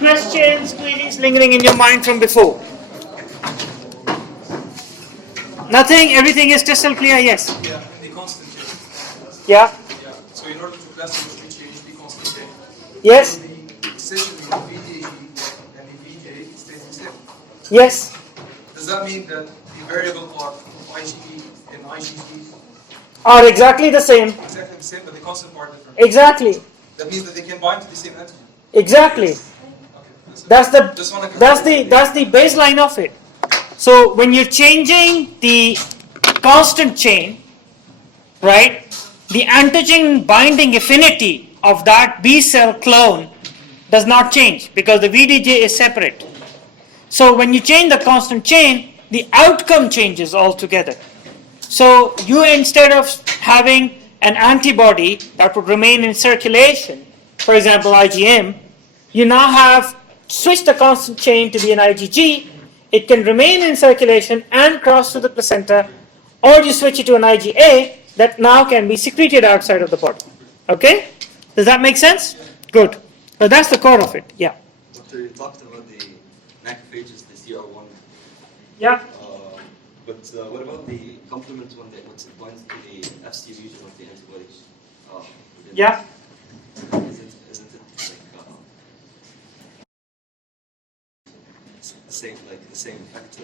questions, queries lingering in your mind from before? Nothing? Everything is crystal clear? Yes? Yeah, the constant change. Yeah? Yeah. So in order to classify the change, the constant change. Yes? So the extension of VDG and the VJ stays the same. Yes? Does that mean that the variable part of IgE and IgG Are exactly the same. exactly the same, but the constant part different? Exactly. That means that they can bind to the same antigen. Exactly. Okay, That's the baseline of it. So when you're changing the constant chain, right, the antigen binding affinity of that B cell clone does not change because the VDJ is separate. So when you change the constant chain, the outcome changes altogether. So you, instead of having an antibody that would remain in circulation, for example IgM, you now have switched the constant chain to be an IgG. It can remain in circulation and cross through the placenta, or you switch it to an IgA that now can be secreted outside of the body. Okay? Does that make sense? Good. So that's the core of it. Yeah. Doctor, you talked about the macrophages, the CR1. Yeah. But what about the complement one that binds to the FC region of the antibodies? Yeah. Isn't it like the same effect?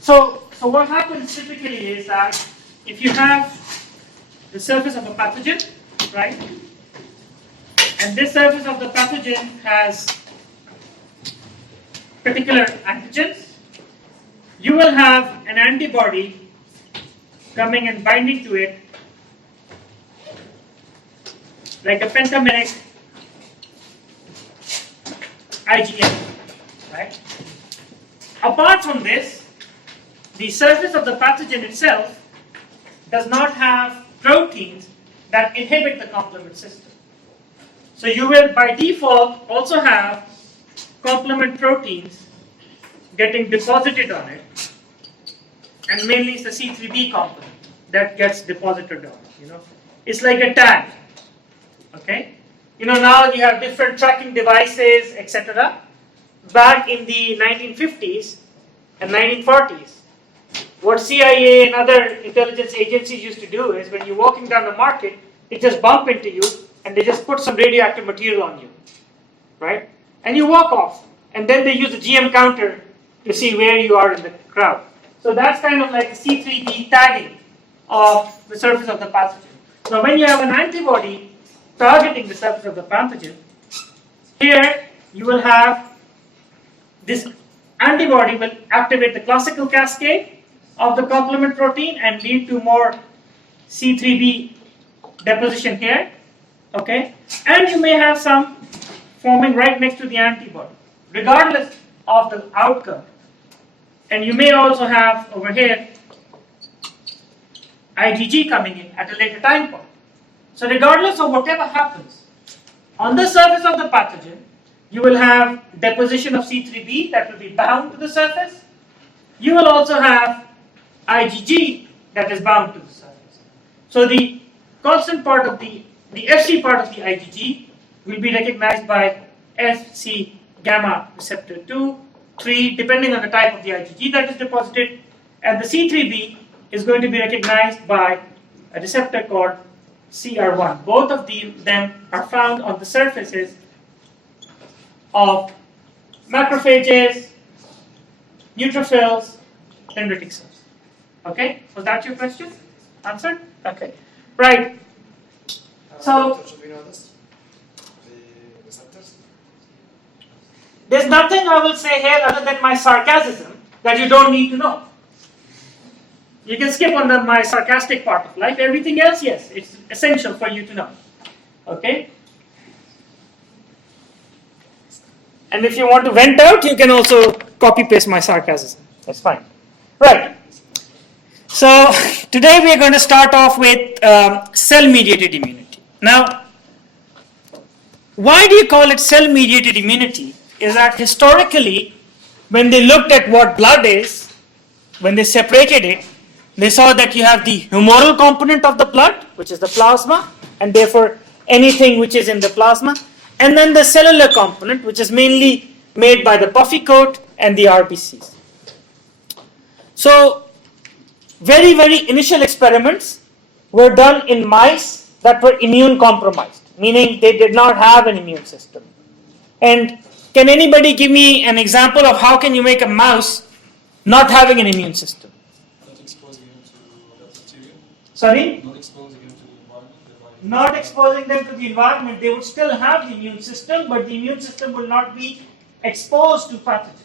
So what happens typically is that if you have the surface of a pathogen, right, and this surface of the pathogen has particular antigens, you will have an antibody coming and binding to it like a pentameric IgM, right? Apart from this, the surface of the pathogen itself does not have proteins that inhibit the complement system. So you will by default also have complement proteins getting deposited on it, and mainly it's the C3b complement that gets deposited on it. It's like a tag. Okay, now you have different tracking devices, etc. Back in the 1950s and 1940s, what CIA and other intelligence agencies used to do is when you're walking down the market, they just bump into you and they just put some radioactive material on you, right? And you walk off, and then they use the GM counter to see where you are in the crowd. So that's kind of like C3b tagging of the surface of the pathogen. Now when you have an antibody targeting the surface of the pathogen, here you will have this antibody will activate the classical cascade of the complement protein and lead to more C3b deposition here, okay? And you may have some forming right next to the antibody, regardless of the outcome. And you may also have over here IgG coming in at a later time point. So regardless of whatever happens, on the surface of the pathogen, you will have deposition of C3b that will be bound to the surface. You will also have IgG that is bound to the surface. So the constant part of the Fc part of the IgG will be recognized by Fc gamma receptor 2, 3, depending on the type of the IgG that is deposited, and the C3b is going to be recognized by a receptor called CR1. Both of them are found on the surfaces of macrophages, neutrophils, dendritic cells. Okay? Was that your question? Answered? Okay. Right. So, should we know this? The receptors? there's nothing I will say here other than my sarcasm that you don't need to know. You can skip on my sarcastic part of life. Everything else, yes, it's essential for you to know. Okay? And if you want to vent out, you can also copy-paste my sarcasm. That's fine. Right. So, today we are going to start off with cell-mediated immunity. Now, why do you call it cell-mediated immunity? Is that historically, when they looked at what blood is, when they separated it, they saw that you have the humoral component of the blood, which is the plasma, and therefore anything which is in the plasma. And then the cellular component, which is mainly made by the puffy coat and the RBCs. So, very, very initial experiments were done in mice that were immune compromised, meaning they did not have an immune system. And can anybody give me an example of how can you make a mouse not having an immune system? Not exposing him to that bacteria. Sorry? Not exposing him to the environment. Not exposing them to the environment. They would still have the immune system, but the immune system will not be exposed to pathogens.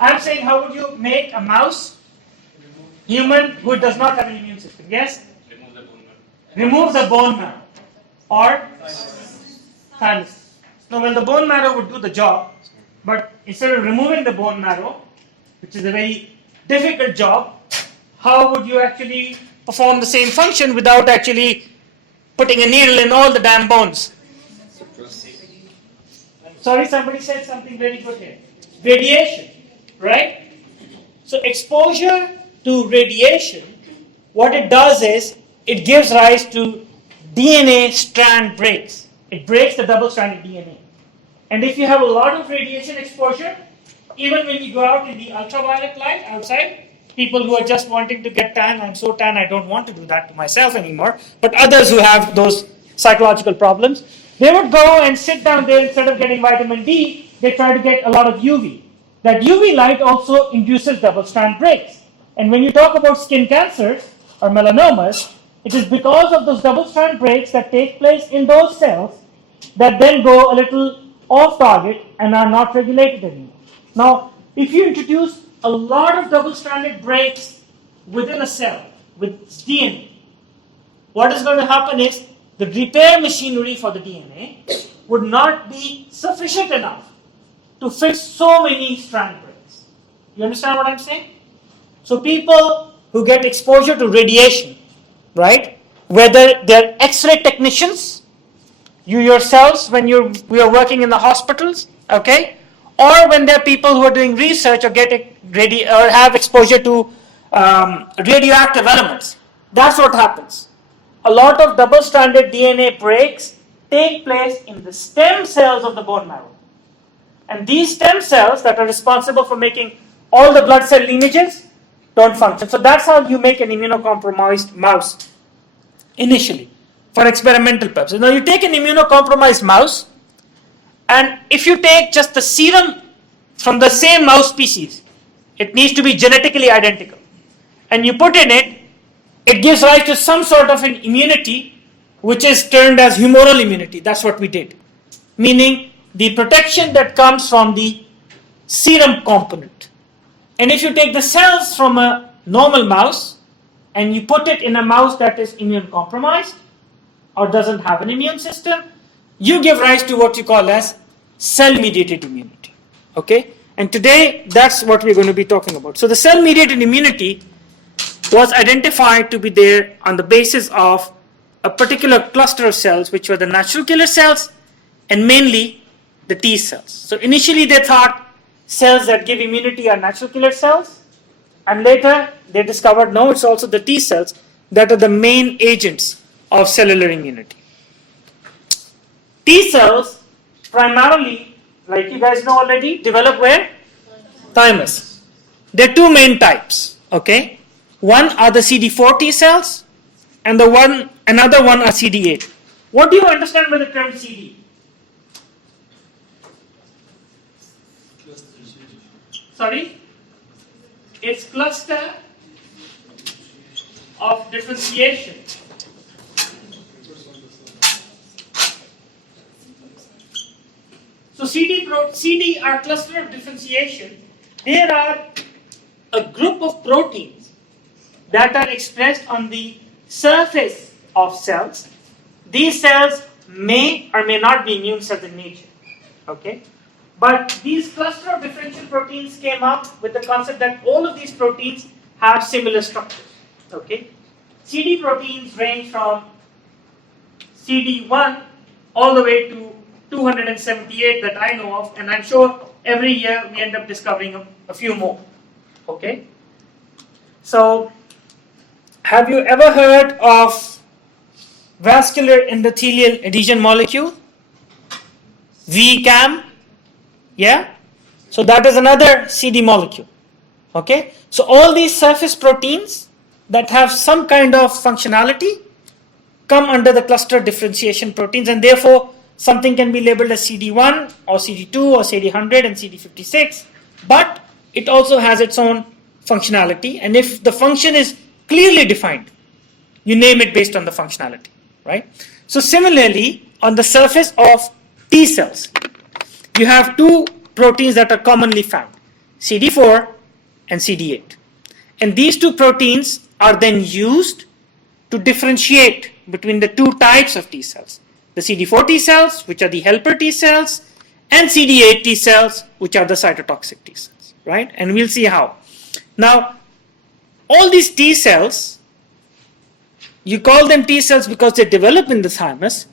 I'm saying, how would you make a mouse, human, who does not have an immune system? Yes? Remove the bone marrow. Or thymus. Now, well, the bone marrow would do the job, but instead of removing the bone marrow, which is a very difficult job, how would you actually perform the same function without actually putting a needle in all the damn bones? Sorry, somebody said something very good here. Radiation, right? So exposure to radiation, what it does is, it gives rise to DNA strand breaks. It breaks the double-stranded DNA. And if you have a lot of radiation exposure, even when you go out in the ultraviolet light outside, people who are just wanting to get tan, I'm so tan I don't want to do that to myself anymore, but others who have those psychological problems, they would go and sit down there. Instead of getting vitamin D, they try to get a lot of UV. That UV light also induces double-strand breaks. And when you talk about skin cancers or melanomas, it is because of those double-strand breaks that take place in those cells that then go a little off target and are not regulated anymore. Now, if you introduce a lot of double-stranded breaks within a cell with DNA, what is going to happen is the repair machinery for the DNA would not be sufficient enough to fix so many strand breaks. You understand what I'm saying? So people who get exposure to radiation, right, whether they're X-ray technicians, you yourselves when we are working in the hospitals, okay, or when there are people who are doing research or get ready or have exposure to radioactive elements, that's what happens. A lot of double-stranded DNA breaks take place in the stem cells of the bone marrow. And these stem cells that are responsible for making all the blood cell lineages don't function. So that's how you make an immunocompromised mouse initially for experimental purposes. Now you take an immunocompromised mouse, and if you take just the serum from the same mouse species, it needs to be genetically identical, and you put in it, it gives rise to some sort of an immunity which is termed as humoral immunity. That's what we did. Meaning the protection that comes from the serum component. And if you take the cells from a normal mouse and you put it in a mouse that is immune compromised or doesn't have an immune system, you give rise to what you call as cell-mediated immunity. Okay? And today, that's what we're going to be talking about. So the cell-mediated immunity was identified to be there on the basis of a particular cluster of cells, which were the natural killer cells and mainly the T cells. So initially they thought cells that give immunity are natural killer cells, and later they discovered no, it's also the T cells that are the main agents of cellular immunity. T cells primarily, like you guys know already, develop where? Thymus. There are two main types, okay? One are the CD4 T cells, and another one are CD8. What do you understand by the term CD? Sorry? It's cluster of differentiation. So CD are cluster of differentiation. There are a group of proteins that are expressed on the surface of cells. These cells may or may not be immune cells in nature. Okay? But these cluster of differential proteins came up with the concept that all of these proteins have similar structures. Okay? CD proteins range from CD1 all the way to 278 that I know of, and I'm sure every year we end up discovering a few more. Okay? So, have you ever heard of vascular endothelial adhesion molecule? VCAM, yeah? So that is another CD molecule, okay? So all these surface proteins that have some kind of functionality come under the cluster differentiation proteins, and therefore something can be labeled as CD1 or CD2 or CD100 and CD56, but it also has its own functionality, and if the function is clearly defined, you name it based on the functionality, right? So similarly, on the surface of T cells, you have two proteins that are commonly found, CD4 and CD8. And these two proteins are then used to differentiate between the two types of T cells, the CD4 T cells, which are the helper T cells, and CD8 T cells, which are the cytotoxic T cells, right? And we'll see how. Now, all these T cells, you call them T cells because they develop in the thymus,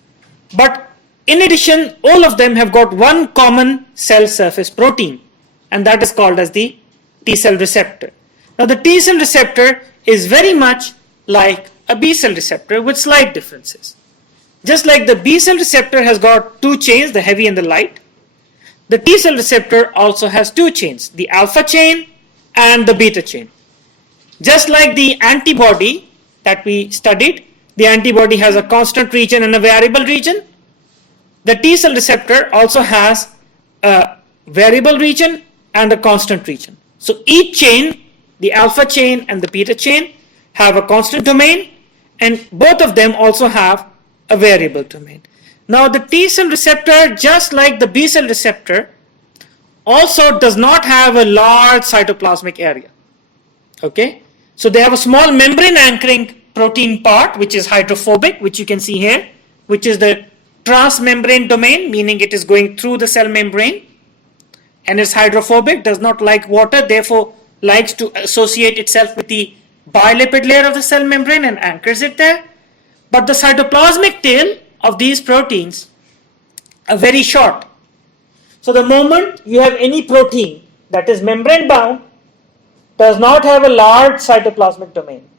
but in addition, all of them have got one common cell surface protein, and that is called as the T cell receptor. Now, the T cell receptor is very much like a B cell receptor with slight differences. Just like the B cell receptor has got two chains, the heavy and the light, the T cell receptor also has two chains, the alpha chain and the beta chain. Just like the antibody that we studied, the antibody has a constant region and a variable region. The T cell receptor also has a variable region and a constant region. So each chain, the alpha chain and the beta chain, have a constant domain, and both of them also have a variable domain. Now the T cell receptor, just like the B cell receptor, also does not have a large cytoplasmic area. Okay, so they have a small membrane anchoring protein part which is hydrophobic, which you can see here, which is the transmembrane domain, meaning it is going through the cell membrane, and is hydrophobic, does not like water, therefore likes to associate itself with the bilipid layer of the cell membrane and anchors it there. But the cytoplasmic tail of these proteins are very short. So the moment you have any protein that is membrane bound, does not have a large cytoplasmic domain,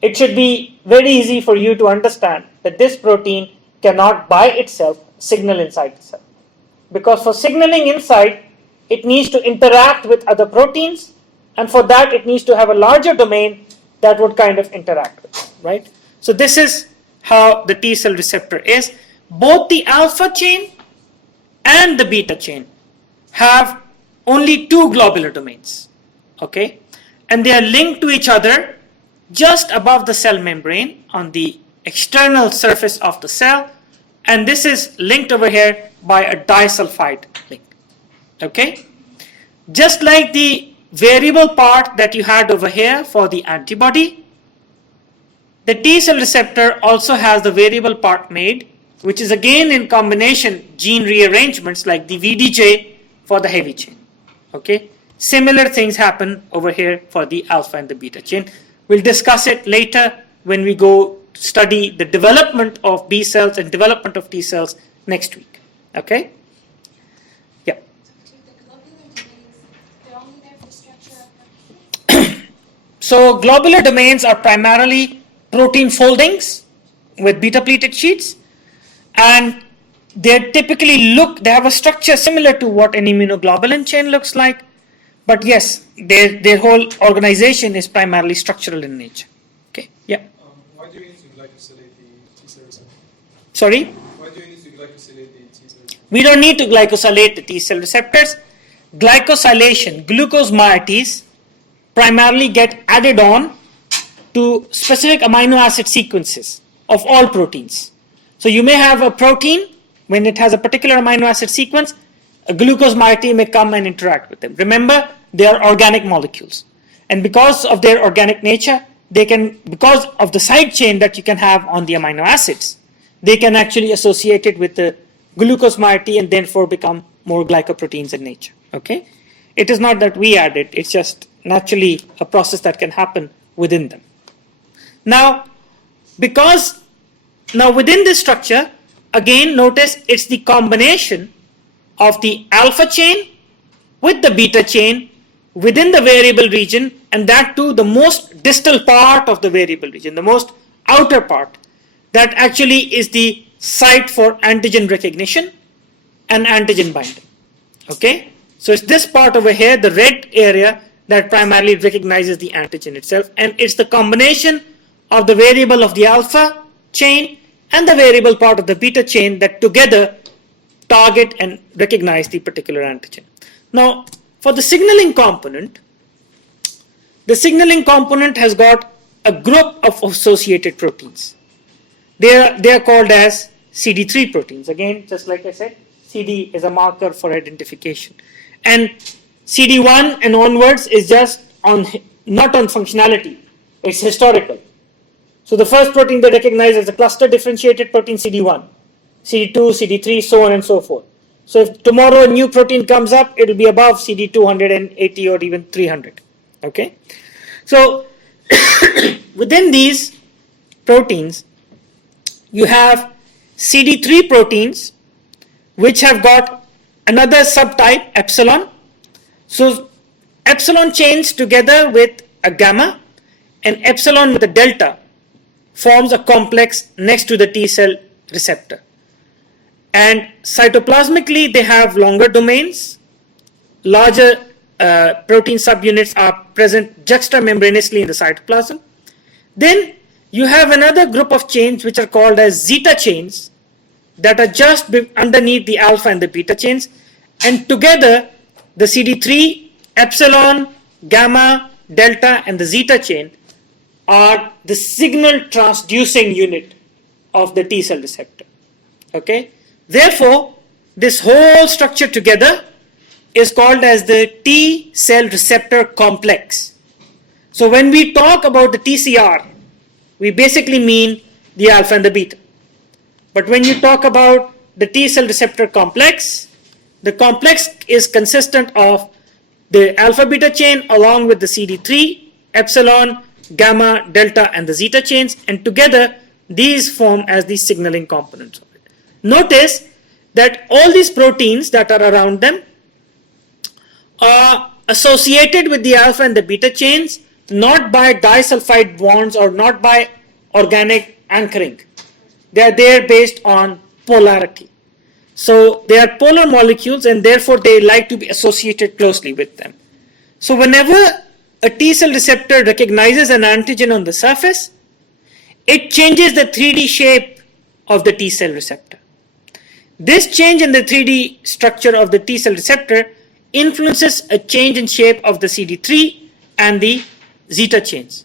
it should be very easy for you to understand that this protein cannot by itself signal inside the cell. Because for signaling inside, it needs to interact with other proteins, and for that it needs to have a larger domain that would kind of interact with, right? So this is how the T cell receptor is. Both the alpha chain and the beta chain have only two globular domains, okay? And they are linked to each other just above the cell membrane on the external surface of the cell, and this is linked over here by a disulfide link, okay? Just like the variable part that you had over here for the antibody, the T cell receptor also has the variable part made, which is again in combination gene rearrangements like the VDJ for the heavy chain, okay? Similar things happen over here for the alpha and the beta chain. We'll discuss it later when we go study the development of B cells and development of T cells next week, okay? Yeah. So globular domains are primarily protein foldings with beta pleated sheets, and they have a structure similar to what an immunoglobulin chain looks like, but yes, their whole organization is primarily structural in nature. Okay, yeah. Why do you need to glycosylate the T cell receptor? Sorry? Why do you need to glycosylate the T cell receptor? We don't need to glycosylate the T cell receptors. Glycosylation, glucose moieties, primarily get added on to specific amino acid sequences of all proteins. So you may have a protein, when it has a particular amino acid sequence, a glucose moiety may come and interact with them. Remember, they are organic molecules. And because of their organic nature, because of the side chain that you can have on the amino acids, they can actually associate it with the glucose moiety and therefore become more glycoproteins in nature. Okay? It is not that we add it, it's just naturally a process that can happen within them. Now within this structure, again notice it's the combination of the alpha chain with the beta chain within the variable region, and that too the most distal part of the variable region, the most outer part, that actually is the site for antigen recognition, and antigen binding. Okay, so it's this part over here, the red area, that primarily recognizes the antigen itself, and it's the combination of the variable of the alpha chain and the variable part of the beta chain that together target and recognize the particular antigen. Now, for the signaling component has got a group of associated proteins. They are called as CD3 proteins. Again, just like I said, CD is a marker for identification. And CD1 and onwards is just not on functionality, it's historical. So the first protein they recognize is the cluster differentiated protein CD1, CD2, CD3, so on and so forth. So if tomorrow a new protein comes up, it will be above CD 280 or even 300. Okay? So within these proteins, you have CD3 proteins which have got another subtype, epsilon. So epsilon chains together with a gamma and epsilon with a delta forms a complex next to the T cell receptor. And cytoplasmically they have longer domains, larger protein subunits are present juxtamembranously in the cytoplasm. Then you have another group of chains which are called as zeta chains that are just underneath the alpha and the beta chains, and together the CD3, epsilon, gamma, delta and the zeta chain are the signal transducing unit of the T cell receptor. Okay? Therefore, this whole structure together is called as the T cell receptor complex. So when we talk about the TCR, we basically mean the alpha and the beta. But when you talk about the T cell receptor complex, the complex is consistent of the alpha beta chain along with the CD3, epsilon, gamma, delta and the zeta chains, and together these form as the signaling components of it. Notice that all these proteins that are around them are associated with the alpha and the beta chains not by disulfide bonds or not by organic anchoring. They are there based on polarity. So they are polar molecules and therefore they like to be associated closely with them. So whenever a T cell receptor recognizes an antigen on the surface, it changes the 3D shape of the T cell receptor. This change in the 3D structure of the T cell receptor influences a change in shape of the CD3 and the zeta chains.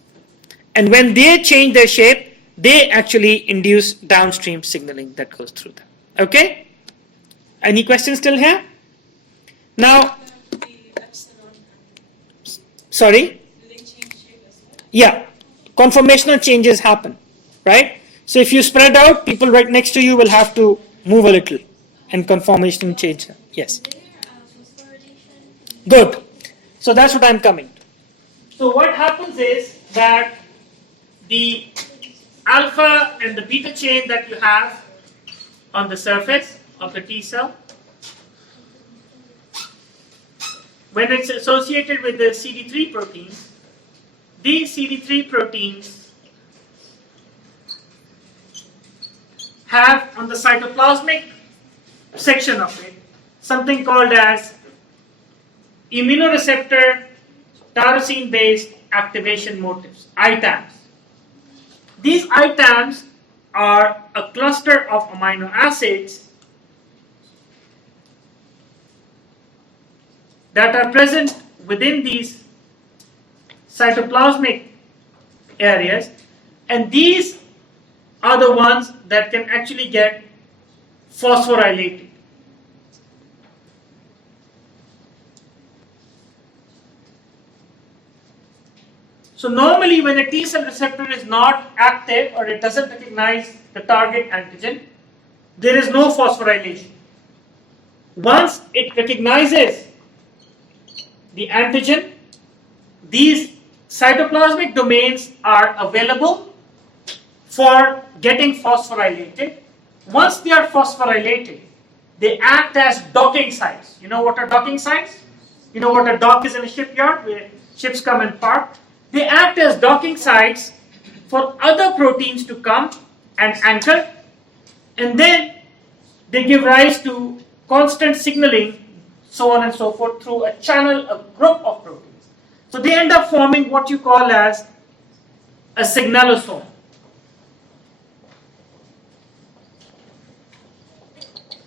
And when they change their shape, they actually induce downstream signaling that goes through them. Okay? Any questions still here? Now, sorry? Do they change shape as well? Yeah, conformational changes happen, right? So if you spread out, people right next to you will have to move a little and conformation change. Yes. Good. So that's what I'm coming to. So what happens is that the alpha and the beta chain that you have on the surface of the T cell, when it's associated with the CD3 proteins, these CD3 proteins have on the cytoplasmic section of it something called as immunoreceptor tyrosine based activation motifs, ITAMs. These ITAMs are a cluster of amino acids that are present within these cytoplasmic areas, and these are the ones that can actually get phosphorylated. So normally when a T cell receptor is not active or it doesn't recognize the target antigen, there is no phosphorylation. Once it recognizes the antigen, these cytoplasmic domains are available for getting phosphorylated. Once they are phosphorylated, they act as docking sites. You know what are docking sites? You know what a dock is in a shipyard where ships come and park? They act as docking sites for other proteins to come and anchor, and then they give rise to constant signaling, so on and so forth, through a channel, a group of proteins. So they end up forming what you call as a signalosome.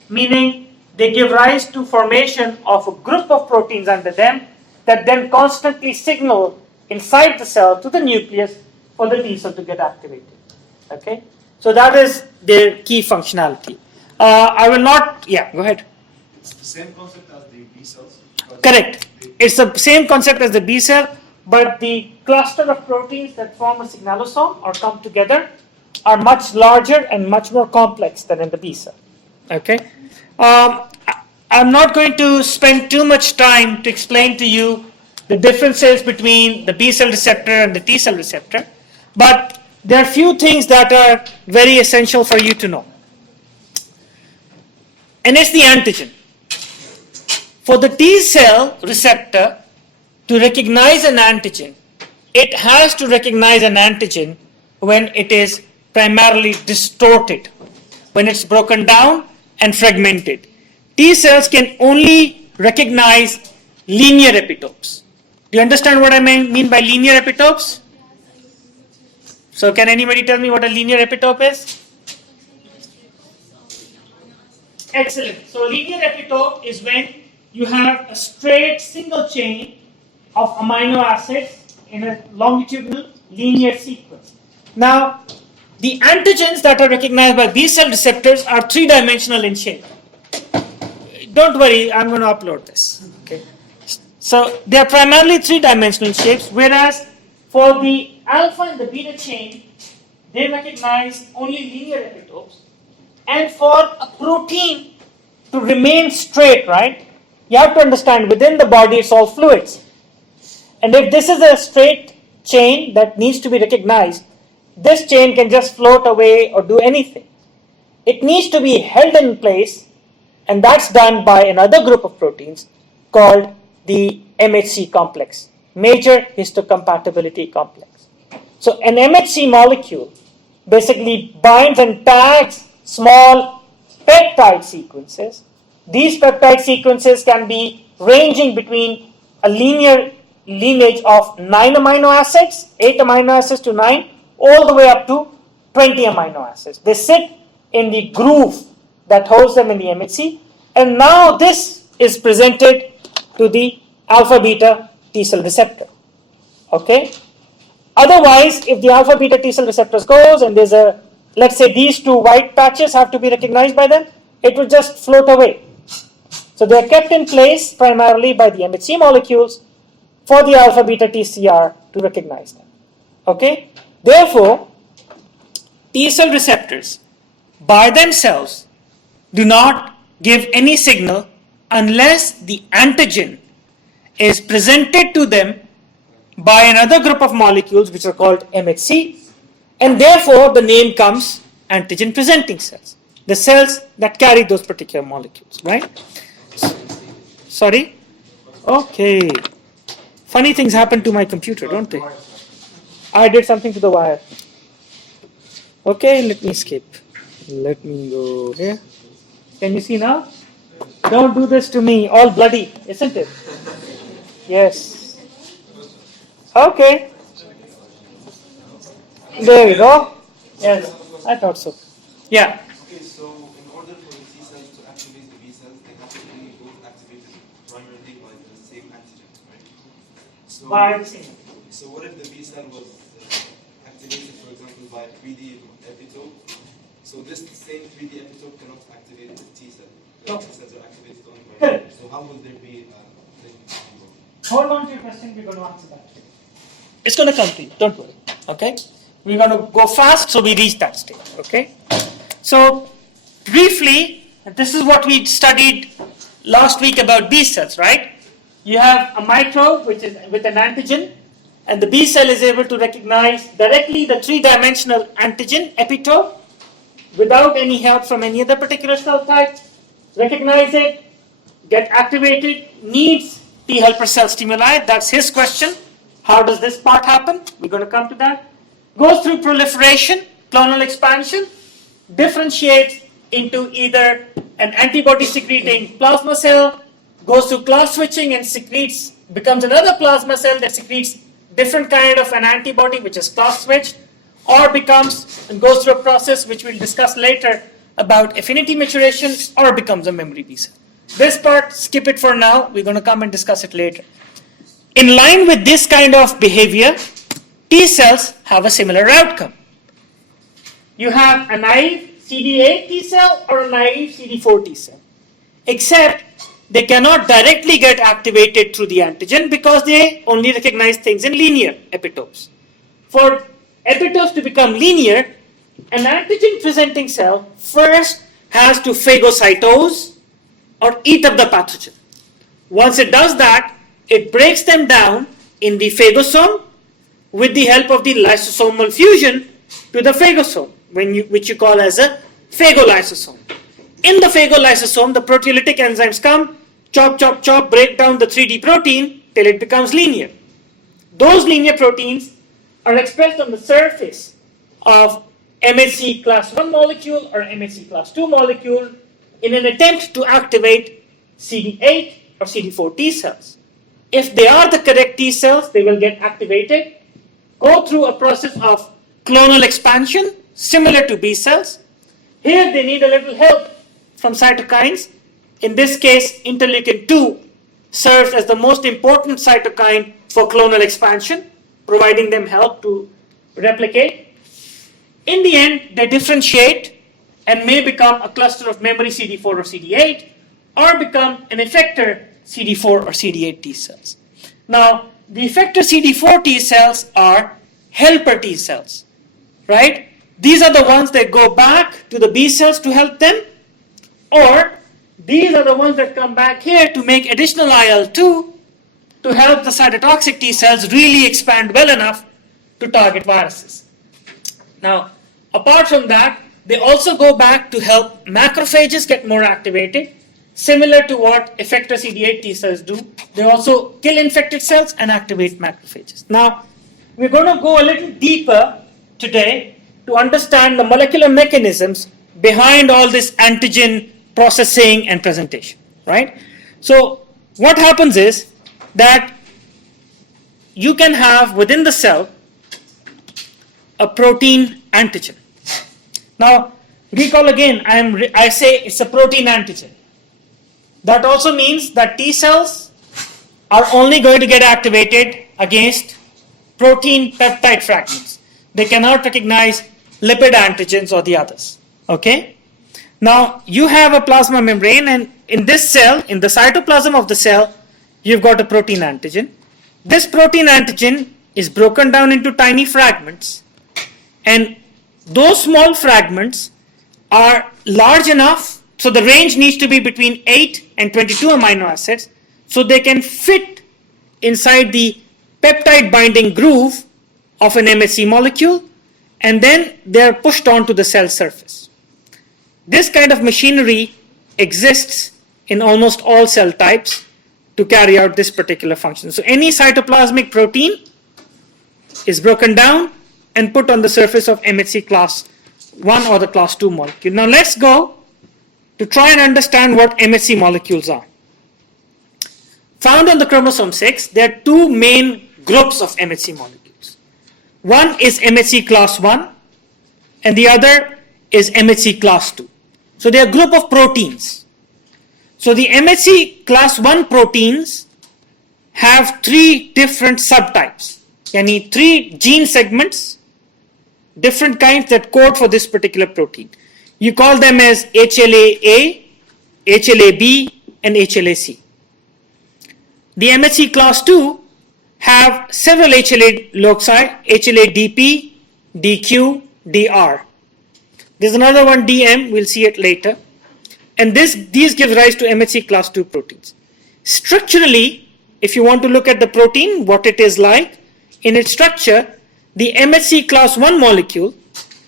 Meaning they give rise to formation of a group of proteins under them that then constantly signal inside the cell to the nucleus for the T cell to get activated. Okay, so that is their key functionality. I will not. Yeah, go ahead. It's the same concept as the B cells. Correct. It's the same concept as the B cell, but the cluster of proteins that form a signalosome or come together are much larger and much more complex than in the B cell. Okay. I'm not going to spend too much time to explain to you the differences between the B cell receptor and the T cell receptor, but there are few things that are very essential for you to know. And it's the antigen. For the T cell receptor to recognize an antigen, it has to recognize an antigen when it is primarily distorted, when it's broken down and fragmented. T cells can only recognize linear epitopes. Do you understand what I mean by linear epitopes? So can anybody tell me what a linear epitope is? Excellent. So linear epitope is when you have a straight single chain of amino acids in a longitudinal linear sequence. Now, the antigens that are recognized by B cell receptors are three-dimensional in shape. Don't worry, I'm going to upload this. Okay. So they are primarily three-dimensional shapes, whereas for the alpha and the beta chain, they recognize only linear epitopes. And for a protein to remain straight, right, you have to understand within the body it's all fluids. And if this is a straight chain that needs to be recognized, this chain can just float away or do anything. It needs to be held in place, and that's done by another group of proteins called the MHC complex, major histocompatibility complex. So an MHC molecule basically binds and tags small peptide sequences. These peptide sequences can be ranging between a linear lineage of 9 amino acids, 8 amino acids to 9, all the way up to 20 amino acids. They sit in the groove that holds them in the MHC, and now this is presented to the alpha beta T cell receptor. Okay? Otherwise, if the alpha beta T cell receptors goes and there's a, let's say these two white patches have to be recognized by them, it will just float away. So they are kept in place primarily by the MHC molecules for the alpha beta TCR to recognize them. Okay? Therefore, T cell receptors by themselves do not give any signal unless the antigen is presented to them by another group of molecules which are called MHC, and therefore the name comes antigen presenting cells, the cells that carry those particular molecules, right? Sorry? Okay. Funny things happen to my computer, don't they? I did something to the wire. Okay, let me skip. Let me go here. Can you see now? Don't do this to me. All bloody, isn't it? Yes. Okay. There we go. Yes, I thought so. Yeah. Okay, so in order for the T cells to activate the B cells, they have to be both activated primarily by the same antigen, right? So, By the same. So what if the B cell was activated, for example, by 3D epitope? So this same 3D epitope cannot activate the T cell. The No. T cells are activated only by Correct. So how would there be Hold on to your question, we're going to answer that. It's going to come to you, don't worry. Okay? We're going to go fast so we reach that stage. Okay? So, briefly, this is what we studied last week about B cells, right? You have a microbe which is with an antigen, and the B cell is able to recognize directly the three-dimensional antigen epitope without any help from any other particular cell type, recognize it, get activated, needs T helper cell stimuli. That's his question. How does this part happen? We're going to come to that. Goes through proliferation, clonal expansion, differentiates into either an antibody secreting plasma cell, goes through class switching and secretes, becomes another plasma cell that secretes different kind of an antibody which is class switched, or becomes and goes through a process which we'll discuss later about affinity maturation, or becomes a memory B cell. This part, skip it for now, we're going to come and discuss it later. In line with this kind of behavior, T cells have a similar outcome. You have a naive CD8 T cell or a naive CD4 T cell, except they cannot directly get activated through the antigen because they only recognize things in linear epitopes. For epitopes to become linear, an antigen presenting cell first has to phagocytose or eat up the pathogen. Once it does that, it breaks them down in the phagosome with the help of the lysosomal fusion to the phagosome, which you call as a phagolysosome. In the phagolysosome, the proteolytic enzymes come, chop, chop, chop, break down the 3D protein till it becomes linear. Those linear proteins are expressed on the surface of MHC class 1 molecule or MHC class 2 molecule in an attempt to activate CD8 or CD4 T cells. If they are the correct T cells, they will get activated, go through a process of clonal expansion similar to B cells. Here they need a little help from cytokines. In this case, interleukin 2 serves as the most important cytokine for clonal expansion, providing them help to replicate. In the end, they differentiate and may become a cluster of memory CD4 or CD8, or become an effector CD4 or CD8 T cells. Now, the effector CD4 T cells are helper T cells, right? These are the ones that go back to the B cells to help them, or these are the ones that come back here to make additional IL-2 to help the cytotoxic T cells really expand well enough to target viruses. Now, apart from that, they also go back to help macrophages get more activated, similar to what effector CD8 T cells do. They also kill infected cells and activate macrophages. Now, we're going to go a little deeper today to understand the molecular mechanisms behind all this antigen processing and presentation, right? So what happens is that you can have within the cell a protein antigen. Now recall again, I say it's a protein antigen. That also means that T cells are only going to get activated against protein peptide fragments. They cannot recognize lipid antigens or the others, okay? Now, you have a plasma membrane, and in this cell, in the cytoplasm of the cell, you've got a protein antigen. This protein antigen is broken down into tiny fragments, and those small fragments are large enough, so the range needs to be between 8 and 22 amino acids, so they can fit inside the peptide binding groove of an MHC molecule, and then they're pushed onto the cell surface. This kind of machinery exists in almost all cell types to carry out this particular function. So any cytoplasmic protein is broken down and put on the surface of MHC class 1 or the class 2 molecule. Now let's go to try and understand what MHC molecules are. Found on the chromosome 6, there are two main groups of MHC molecules. One is MHC class 1 and the other is MHC class 2. So they are a group of proteins. So the MHC class 1 proteins have three different subtypes. Yani three gene segments, different kinds that code for this particular protein. You call them as HLA-A, HLA-B, and HLA-C. The MHC class 2 have several HLA loci, HLA-DP, DQ, DR. There's another one, DM, we'll see it later. And these give rise to MHC class 2 proteins. Structurally, if you want to look at the protein, what it is like, in its structure, the MHC class 1 molecule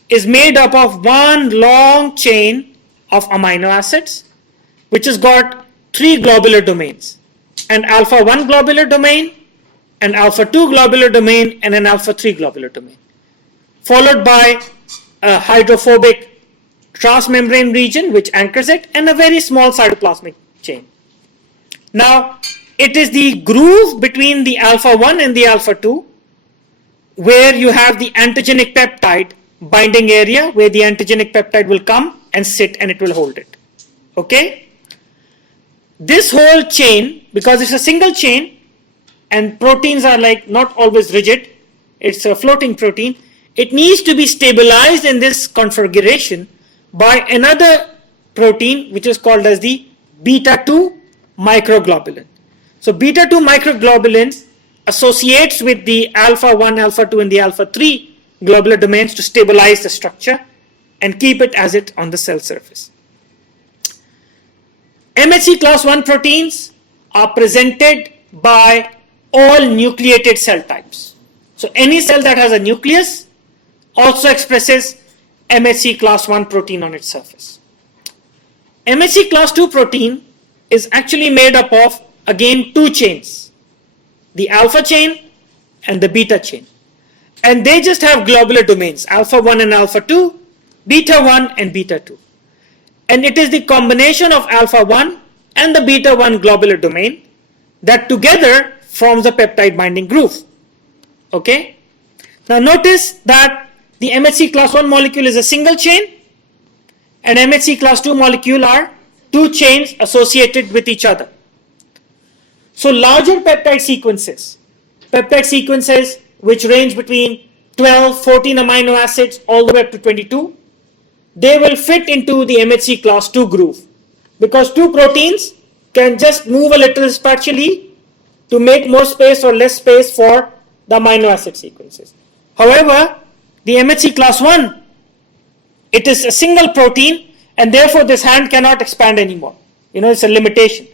is made up of one long chain of amino acids, which has got three globular domains. An alpha 1 globular domain, an alpha 2 globular domain, and an alpha 3 globular domain, followed by a hydrophobic transmembrane region which anchors it, and a very small cytoplasmic chain. Now, it is the groove between the alpha 1 and the alpha 2 where you have the antigenic peptide binding area, where the antigenic peptide will come and sit and it will hold it. Okay? This whole chain, because it's a single chain and proteins are like not always rigid, it's a floating protein, it needs to be stabilized in this configuration by another protein which is called as the beta 2 microglobulin. So beta 2 microglobulin associates with the alpha 1, alpha 2 and the alpha 3 globular domains to stabilize the structure and keep it as it on the cell surface. MHC class 1 proteins are presented by all nucleated cell types. So any cell that has a nucleus also expresses MHC class 1 protein on its surface. MHC class 2 protein is actually made up of, again, two chains, the alpha chain and the beta chain. And they just have globular domains, alpha 1 and alpha 2, beta 1 and beta 2. And it is the combination of alpha 1 and the beta 1 globular domain that together forms the peptide binding groove. Okay? Now notice that the MHC class 1 molecule is a single chain and MHC class 2 molecule are two chains associated with each other. So larger peptide sequences which range between 12, 14 amino acids all the way up to 22, they will fit into the MHC class 2 groove because two proteins can just move a little spatially to make more space or less space for the amino acid sequences. However, the MHC class 1, it is a single protein and therefore this hand cannot expand anymore. It's a limitation.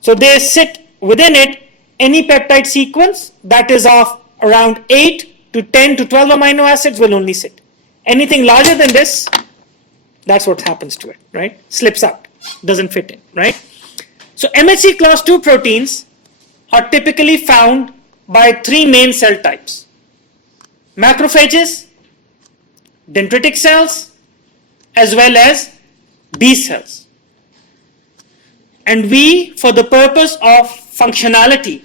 So they sit within it, any peptide sequence that is of around 8 to 10 to 12 amino acids will only sit. Anything larger than this, that's what happens to it, right? Slips out, doesn't fit in, right? So MHC class 2 proteins are typically found by three main cell types: macrophages, dendritic cells, as well as B cells. And we, for the purpose of functionality,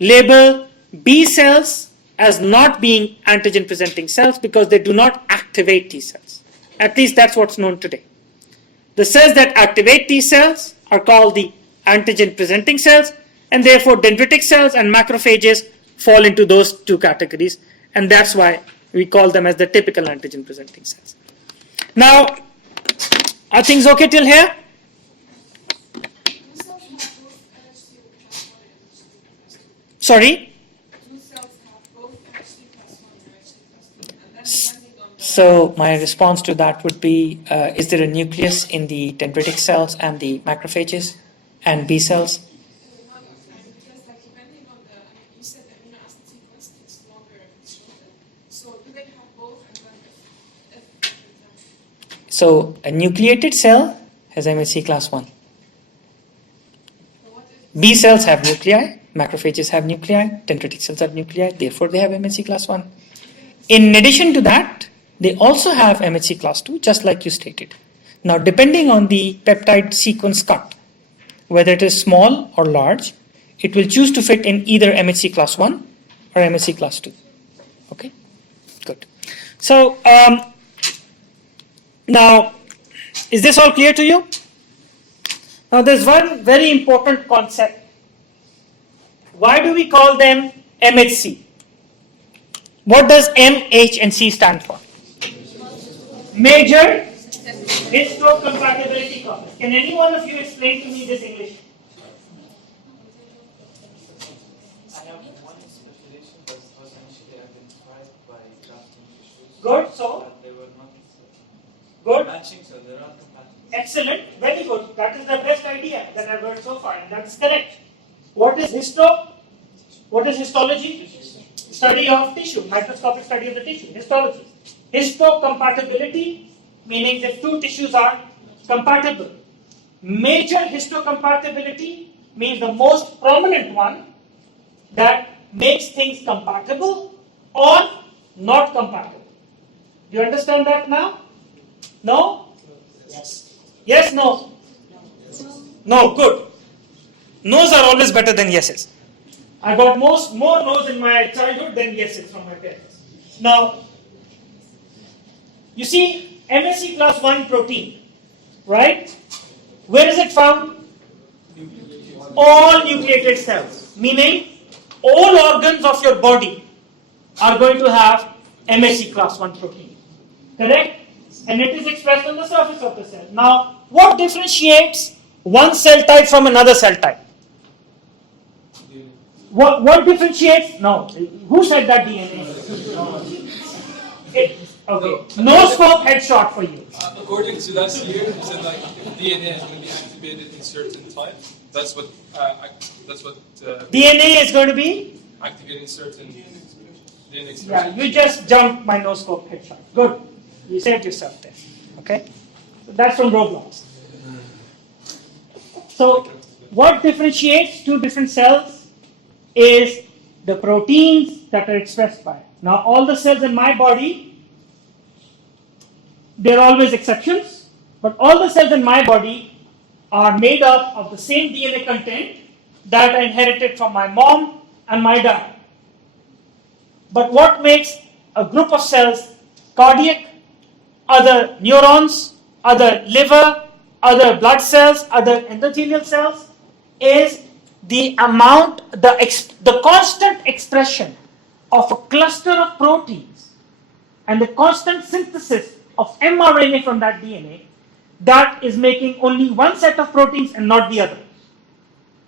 label B cells as not being antigen presenting cells because they do not activate T cells. At least that's what's known today. The cells that activate T cells are called the antigen presenting cells, and therefore dendritic cells and macrophages fall into those two categories, and that's why we call them as the typical antigen presenting cells. Now, are things okay till here? Sorry? So my response to that would be, is there a nucleus in the dendritic cells and the macrophages and B cells? So a nucleated cell has MHC class 1. B cells have nuclei, macrophages have nuclei, dendritic cells have nuclei, therefore they have MHC class 1. In addition to that, they also have MHC class 2, just like you stated. Now, depending on the peptide sequence cut, whether it is small or large, it will choose to fit in either MHC class 1 or MHC class 2. Okay, good. So, now, is this all clear to you? Now, there's one very important concept. Why do we call them MHC? What does M, H, and C stand for? Major histocompatibility complex. Can any one of you explain to me this English? I have one speculation that was initially identified by drafting issues. Good, so? But they were not Good. matching, so they're not compatible. Excellent, very good. That is the best idea that I've heard so far, and that's correct. What is histo? What is histology? Study of tissue, microscopic study of the tissue, histology. Histocompatibility, meaning if two tissues are compatible. Major histocompatibility means the most prominent one that makes things compatible or not compatible. Do you understand that now? No? Yes, no? No, good. No's are always better than yeses. I got more no's in my childhood than yeses from my parents. Now, you see MSC class 1 protein, right? Where is it found? All nucleated cells, meaning all organs of your body are going to have MSC class 1 protein. Correct? And it is expressed on the surface of the cell. Now, what differentiates one cell type from another cell type? What differentiates? No. Who said that DNA? Okay. No scope headshot for you. According to that here, is it like if DNA is going to be activated in certain time? That's what. DNA is going to be? Activating certain DNA expression. Yeah, you just jumped my no scope headshot. Good. You saved yourself there. Okay? So that's from Roblox. So, what differentiates two different cells is the proteins that are expressed by it. Now, all the cells in my body, there are always exceptions, but all the cells in my body are made up of the same DNA content that I inherited from my mom and my dad. But what makes a group of cells cardiac, other neurons, other liver, other blood cells, other endothelial cells, is the amount, the constant expression of a cluster of proteins and the constant synthesis of mRNA from that DNA that is making only one set of proteins and not the other.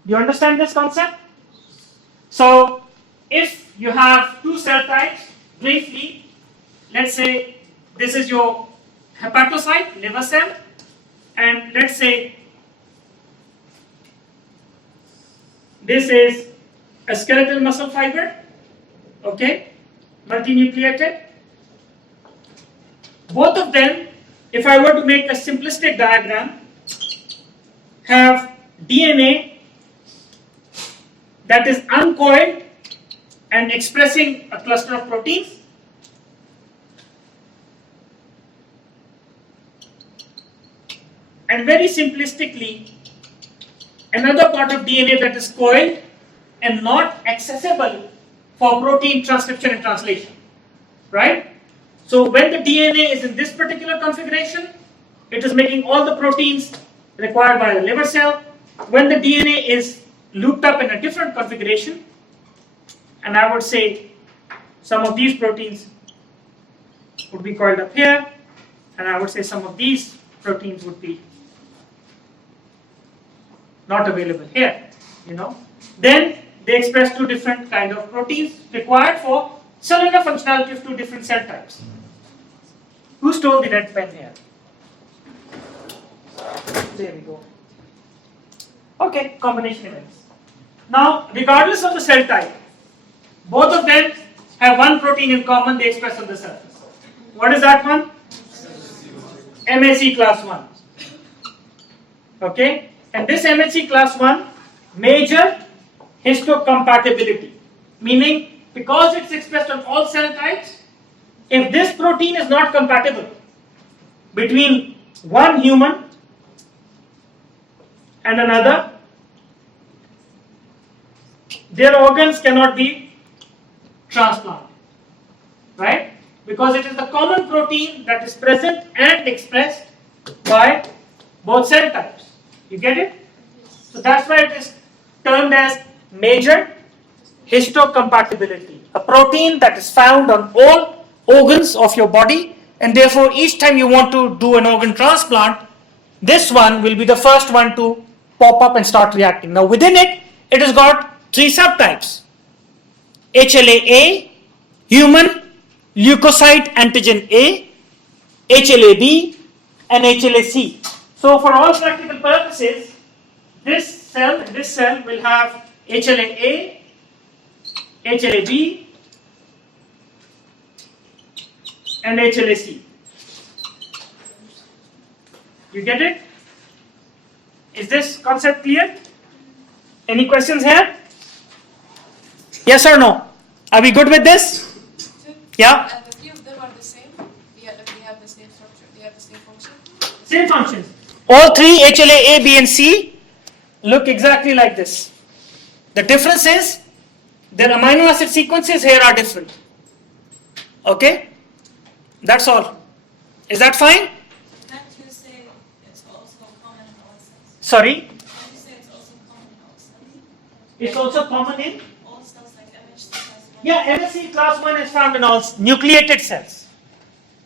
Do you understand this concept? So, if you have two cell types, briefly, let's say this is your hepatocyte, liver cell, and let's say this is a skeletal muscle fiber, okay, multinucleated. Both of them, if I were to make a simplistic diagram, have DNA that is uncoiled and expressing a cluster of proteins. And very simplistically, another part of DNA that is coiled and not accessible for protein transcription and translation, right? So when the DNA is in this particular configuration, it is making all the proteins required by the liver cell. When the DNA is looped up in a different configuration, and I would say some of these proteins would be coiled up here, and I would say some of these proteins would be not available here, then they express two different kind of proteins required for cellular functionality of two different cell types. Who stole the red pen here? There we go. Okay, combination events. Now, regardless of the cell type, both of them have one protein in common they express on the surface. What is that one? MHC class 1. Okay? And this MHC class 1 major histocompatibility, meaning because it's expressed on all cell types, if this protein is not compatible between one human and another, their organs cannot be transplanted, right? Because it is the common protein that is present and expressed by both cell types. You get it? So that's why it is termed as major histocompatibility. A protein that is found on all organs of your body, and therefore each time you want to do an organ transplant, this one will be the first one to pop up and start reacting. Now within it, it has got three subtypes: HLA-A, human leukocyte antigen A, HLA-B, and HLA-C. So for all practical purposes, this cell will have HLA-A, HLA-B, and HLA-C. You get it? Is this concept clear? Any questions here? Yes or no? Are we good with this? Yeah? And the three of them are the same? They have the same structure, they have the same function? Same functions. All three HLA A, B, and C look exactly like this. The difference is their amino acid sequences here are different. Okay? That's all. Is that fine? Can't you say it's also common in all cells? Sorry? Can't you say it's also common in all cells? It's also common in? All cells like MHC class 1. Yeah, MSC class 1 is found in all nucleated cells.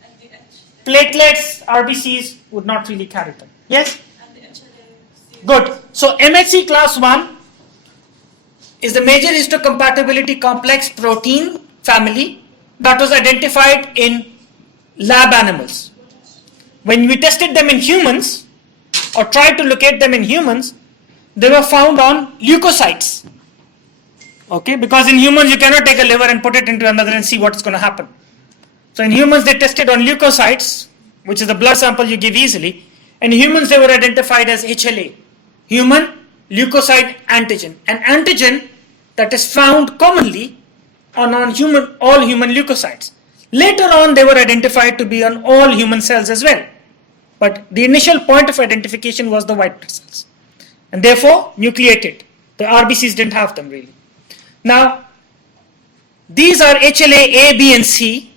And the Platelets, RBCs would not really carry them. Yes? and the HLA. Good. So MHC class 1 is the major histocompatibility complex protein family that was identified in lab animals. When we tested them in humans or tried to locate them in humans, they were found on leukocytes. Okay, because in humans you cannot take a liver and put it into another and see what's going to happen. So in humans they tested on leukocytes, which is the blood sample you give easily. In humans they were identified as HLA, human leukocyte antigen, an antigen that is found commonly on all human leukocytes. Later on they were identified to be on all human cells as well. But the initial point of identification was the white blood cells. And therefore nucleated. The RBCs didn't have them really. Now, these are HLA A, B, and C.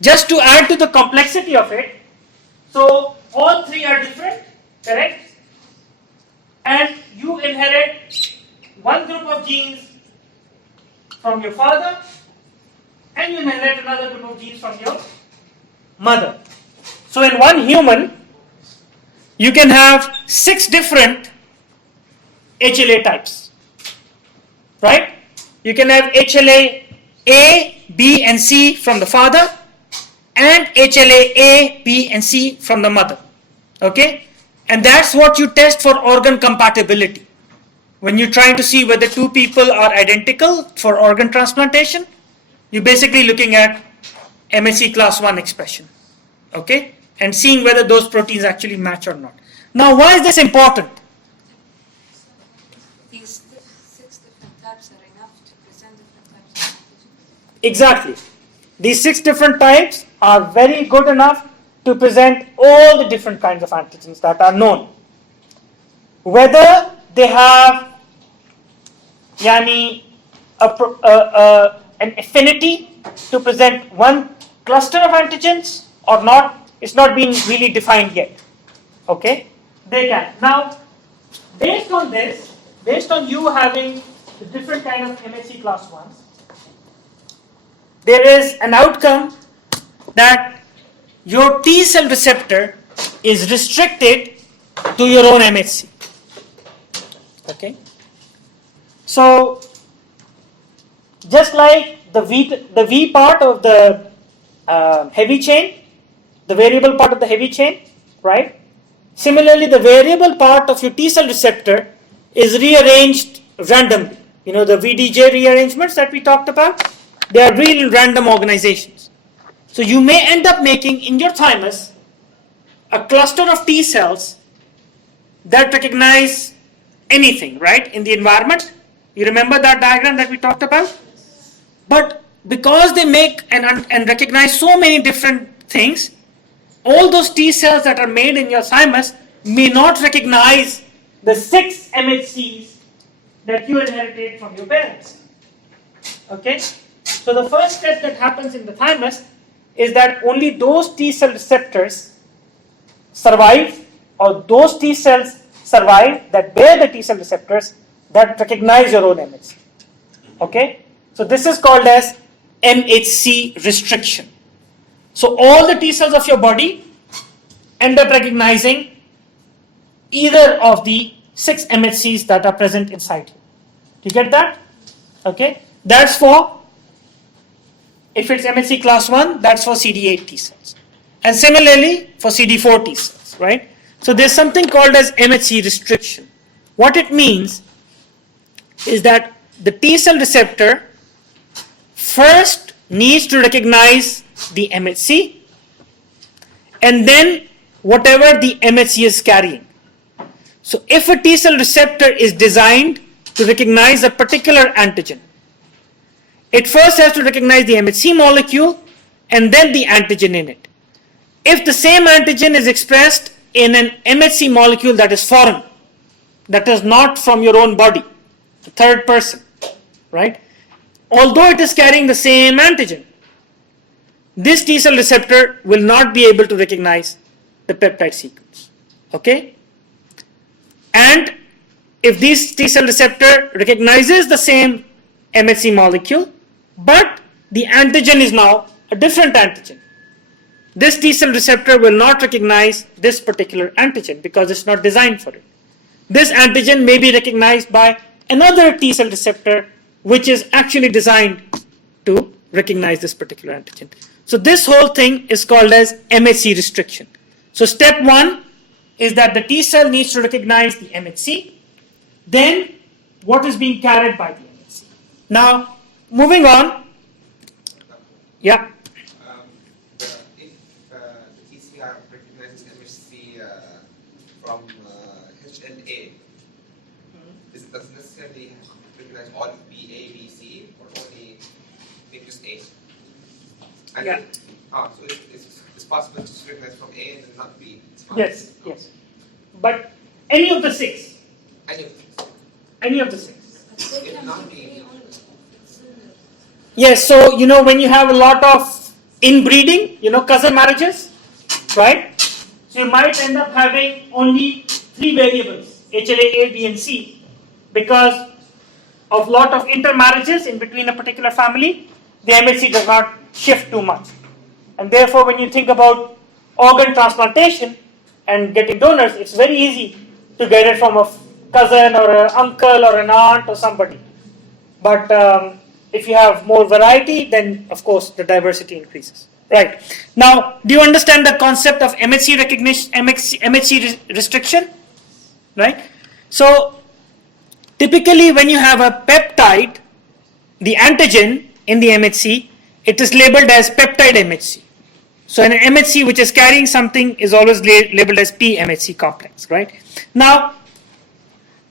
Just to add to the complexity of it, so all three are different, correct? And you inherit one group of genes from your father, and you inherit another group of genes from your mother. So in one human, you can have 6 different HLA types, right? You can have HLA A, B, and C from the father, and HLA A, B, and C from the mother. Okay? And that's what you test for organ compatibility. When you're trying to see whether two people are identical for organ transplantation, you're basically looking at MHC class 1 expression. Okay? And seeing whether those proteins actually match or not. Now, why is this important? These 6 different types are enough to present different types of antigens. Exactly. These 6 different types are very good enough to present all the different kinds of antigens that are known. Whether they have an affinity to present one cluster of antigens or not, it's not been really defined yet. Okay? They can. Now, based on this, based on you having the different kind of MHC class 1s, there is an outcome that your T cell receptor is restricted to your own MHC. Okay? So, just like the V part of the heavy chain, the variable part of the heavy chain, right? Similarly, the variable part of your T cell receptor is rearranged randomly. You know the VDJ rearrangements that we talked about? They are really random organizations. So you may end up making in your thymus a cluster of T cells that recognize anything, right, in the environment. You remember that diagram that we talked about? But because they make and recognize so many different things, all those T cells that are made in your thymus may not recognize the 6 MHCs that you inherited from your parents. Okay? So the first step that happens in the thymus is that only those T cell receptors survive, or those T cells survive that bear the T cell receptors that recognize your own MHC. Okay? So this is called as MHC restriction. So all the T cells of your body end up recognizing either of the 6 MHCs that are present inside you. Do you get that? Okay? That's for, if it's MHC class 1, that's for CD8 T cells. And similarly for CD4 T cells, right? So there's something called as MHC restriction. What it means is that the T cell receptor first needs to recognize the MHC and then whatever the MHC is carrying. So if a T cell receptor is designed to recognize a particular antigen, it first has to recognize the MHC molecule and then the antigen in it. If the same antigen is expressed in an MHC molecule that is foreign, that is not from your own body, the third person, right? Although it is carrying the same antigen, this T cell receptor will not be able to recognize the peptide sequence. Okay? And if this T cell receptor recognizes the same MHC molecule, but the antigen is now a different antigen, this T cell receptor will not recognize this particular antigen because it's not designed for it. This antigen may be recognized by another T cell receptor which is actually designed to recognize this particular antigen. So this whole thing is called as MHC restriction. So step 1 is that the T cell needs to recognize the MHC, then what is being carried by the MHC. Now, moving on, yeah. If the TCR recognizes MHC from HLA, does it necessarily recognize all of B, A, B, C, or only maybe just A? And Yeah. So it's possible to recognize from A and not B. It's fine. Yes, yes. But any of the 6. Any of these. Any of the 6. If not B, Yes, so when you have a lot of inbreeding, cousin marriages, right? So you might end up having only 3 variables, HLA, A, B, and C, because of lot of intermarriages in between a particular family, the MHC does not shift too much. And therefore, when you think about organ transplantation and getting donors, it's very easy to get it from a cousin or an uncle or an aunt or somebody. But if you have more variety, then of course the diversity increases. Right. Now, do you understand the concept of MHC recognition, MHC restriction? Right. So, typically when you have a peptide, the antigen in the MHC, it is labeled as peptide MHC. So an MHC which is carrying something is always labeled as PMHC complex, right? Now,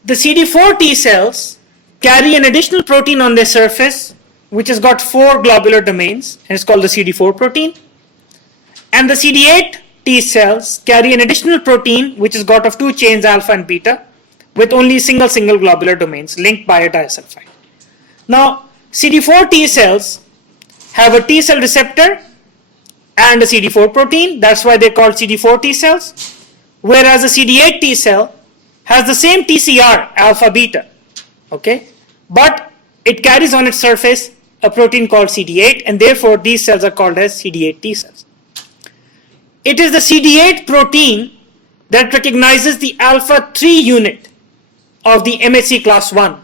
the CD4 T cells carry an additional protein on their surface which has got 4 globular domains, and it's called the CD4 protein. And the CD8 T cells carry an additional protein which is got of 2 chains alpha and beta with only single globular domains linked by a disulfide. Now, CD4 T cells have a T cell receptor and a CD4 protein, that's why they're called CD4 T cells, whereas a CD8 T cell has the same TCR alpha beta, okay, but it carries on its surface a protein called CD8, and therefore these cells are called as CD8 T cells. It is the CD8 protein that recognizes the alpha 3 unit of the MHC class 1,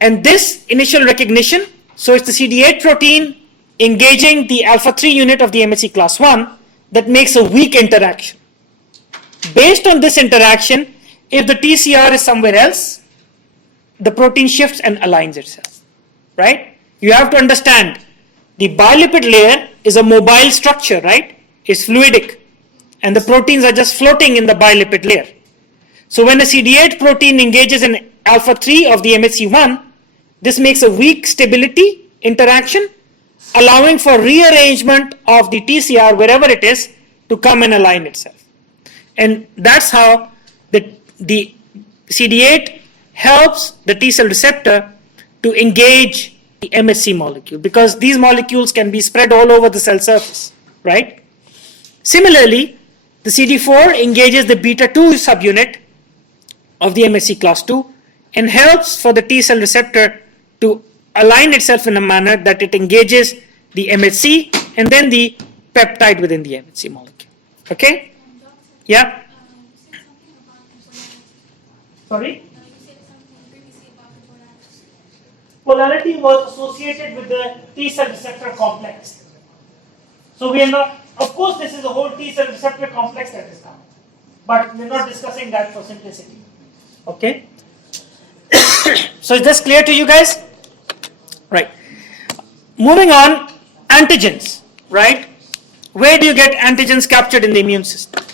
and this initial recognition, so it's the CD8 protein engaging the alpha 3 unit of the MHC class 1 that makes a weak interaction. Based on this interaction, if the TCR is somewhere else, the protein shifts and aligns itself, right? You have to understand, the bilipid layer is a mobile structure, right? It's fluidic, and the proteins are just floating in the bilipid layer. So when a CD8 protein engages in alpha 3 of the MHC1, this makes a weak stability interaction, allowing for rearrangement of the TCR wherever it is to come and align itself. And that's how the CD8 helps the T cell receptor to engage the MHC molecule, because these molecules can be spread all over the cell surface, right? Similarly, the CD4 engages the beta 2 subunit of the MHC class 2 and helps for the T cell receptor to align itself in a manner that it engages the MHC and then the peptide within the MHC molecule. Okay? Yeah? You said something about polarity. Sorry? You said something previously about polarity. Polarity was associated with the T cell receptor complex. So we are not, of course this is a whole T cell receptor complex that is coming, but we're not discussing that for simplicity. Okay? So is this clear to you guys? Right. Moving on, antigens, right? Where do you get antigens captured in the immune system?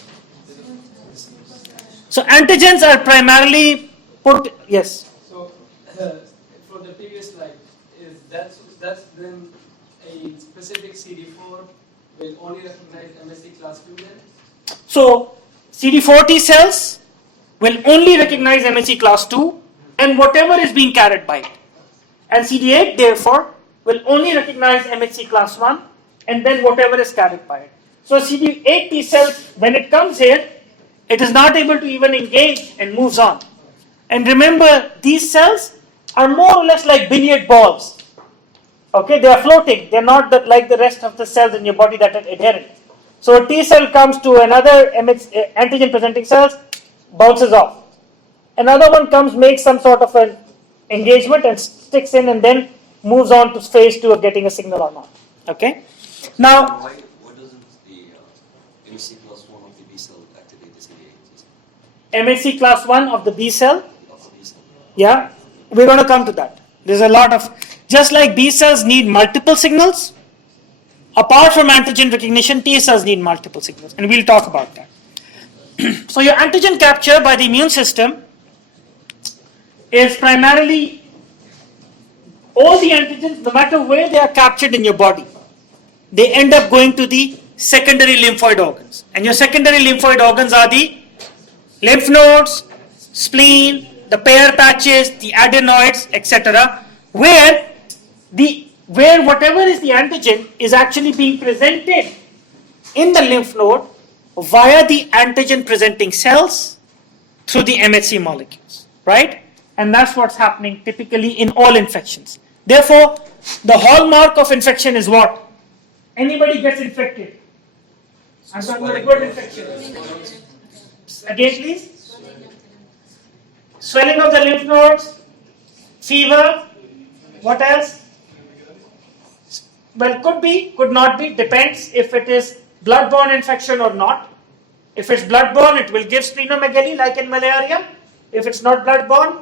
So antigens are primarily put, yes. So, for the previous slide, is that's then a specific CD4 will only recognize MSC class 2 then? So CD4 T cells will only recognize MHC class 2 and whatever is being carried by it. And CD8 therefore will only recognize MHC class 1 and then whatever is carried by it. So CD8 T cells, when it comes here, it is not able to even engage and moves on. And remember, these cells are more or less like billiard balls. Okay, they are floating. They are not like the rest of the cells in your body that are adherent. So a T cell comes to another antigen presenting cells, bounces off. Another one comes, makes some sort of an engagement and sticks in and then moves on to phase 2 of getting a signal or not. Okay. Now, Why doesn't the MHC plus 1 of the B cell activate the CD8? MHC class 1 of the B cell, Of the B cell. yeah, we're going to come to that. There's a lot of, just like B cells need multiple signals, apart from antigen recognition, T cells need multiple signals, and we'll talk about that. So your antigen capture by the immune system is primarily all the antigens, no matter where they are captured in your body, they end up going to the secondary lymphoid organs. And your secondary lymphoid organs are the lymph nodes, spleen, the pair patches, the adenoids, etc., where whatever is the antigen is actually being presented in the lymph node via the antigen presenting cells through the MHC molecules, right? And that's what's happening typically in all infections. Therefore, the hallmark of infection is what? Anybody gets infected. I'm talking about a good infection. Again, please. Swelling of the lymph nodes, fever, what else? Well, could be, could not be, depends if it is blood-borne infection or not. If it's blood-borne, it will give splenomegaly like in malaria. If it's not blood-borne,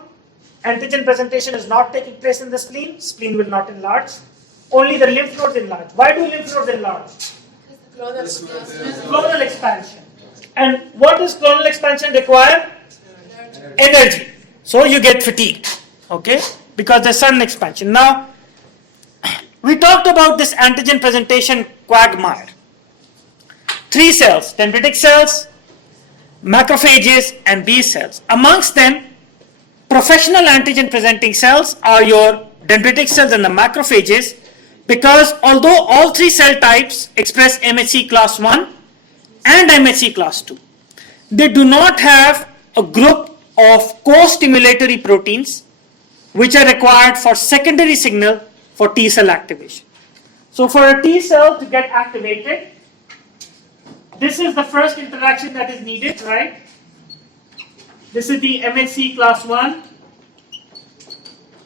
antigen presentation is not taking place in the spleen will not enlarge. Only the lymph nodes enlarge. Why do lymph nodes enlarge? Clonal expansion. And what does clonal expansion require? Energy. So you get fatigue, okay? Because there's sudden expansion. Now, we talked about this antigen presentation quagmire. 3 cells, dendritic cells, macrophages, and B cells. Amongst them, professional antigen presenting cells are your dendritic cells and the macrophages, because although all 3 cell types express MHC class 1 and MHC class 2, they do not have a group of co-stimulatory proteins which are required for secondary signal for T cell activation. So for a T cell to get activated, this is the first interaction that is needed, right? This is the MHC class 1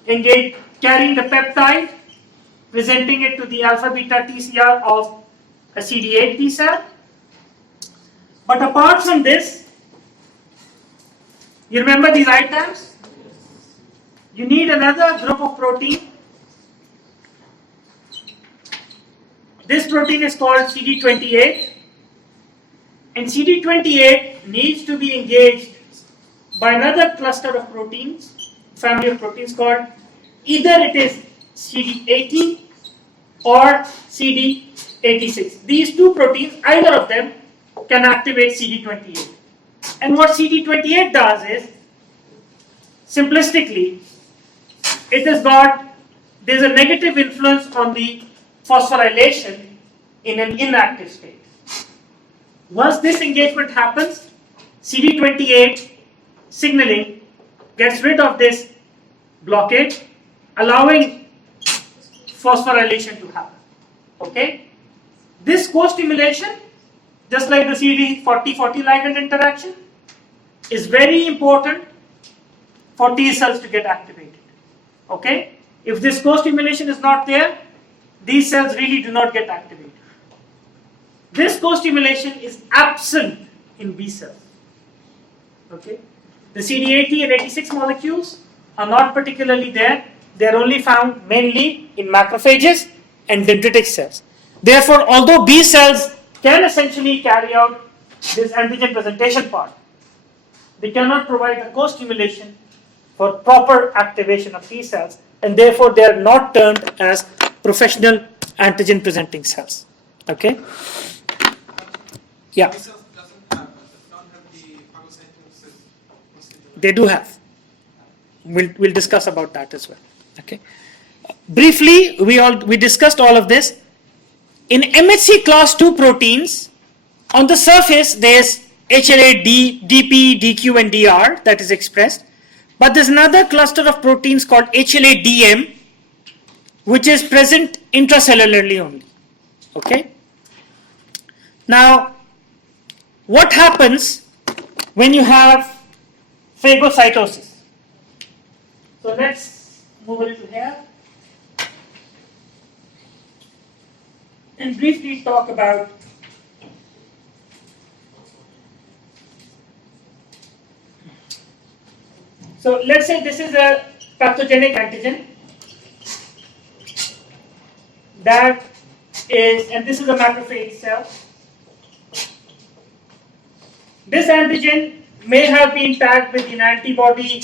engage, carrying the peptide, presenting it to the alpha beta TCR of a CD8 T cell. But apart from this, you remember these items? You need another group of protein. This protein is called CD28, and CD28 needs to be engaged by another cluster of proteins, family of proteins called, either it is CD80 or CD86. These 2 proteins, either of them, can activate CD28. And what CD28 does is, simplistically, there's a negative influence on the phosphorylation in an inactive state. Once this engagement happens, CD28 signaling gets rid of this blockade, allowing phosphorylation to happen. Okay? This co-stimulation, just like the CD40-40 ligand interaction, is very important for T cells to get activated. Okay? If this co-stimulation is not there, these cells really do not get activated. This co-stimulation is absent in B cells. Okay? The CD80 and 86 molecules are not particularly there. They are only found mainly in macrophages and dendritic cells. Therefore, although B cells can essentially carry out this antigen presentation part, they cannot provide the co-stimulation for proper activation of T cells, and therefore they are not termed as professional antigen presenting cells. Okay? Yeah. B cells does not have the They do have. We'll discuss about that as well. Okay. Briefly, we discussed all of this. In MHC class 2 proteins, on the surface there's HLA, DP, DQ and DR that is expressed. But there's another cluster of proteins called HLA DM, which is present intracellularly only. Okay. Now, what happens when you have phagocytosis? So let's move a little here and briefly talk about so let's say this is a pathogenic antigen that is, and this is a macrophage cell. This antigen may have been tagged with an antibody,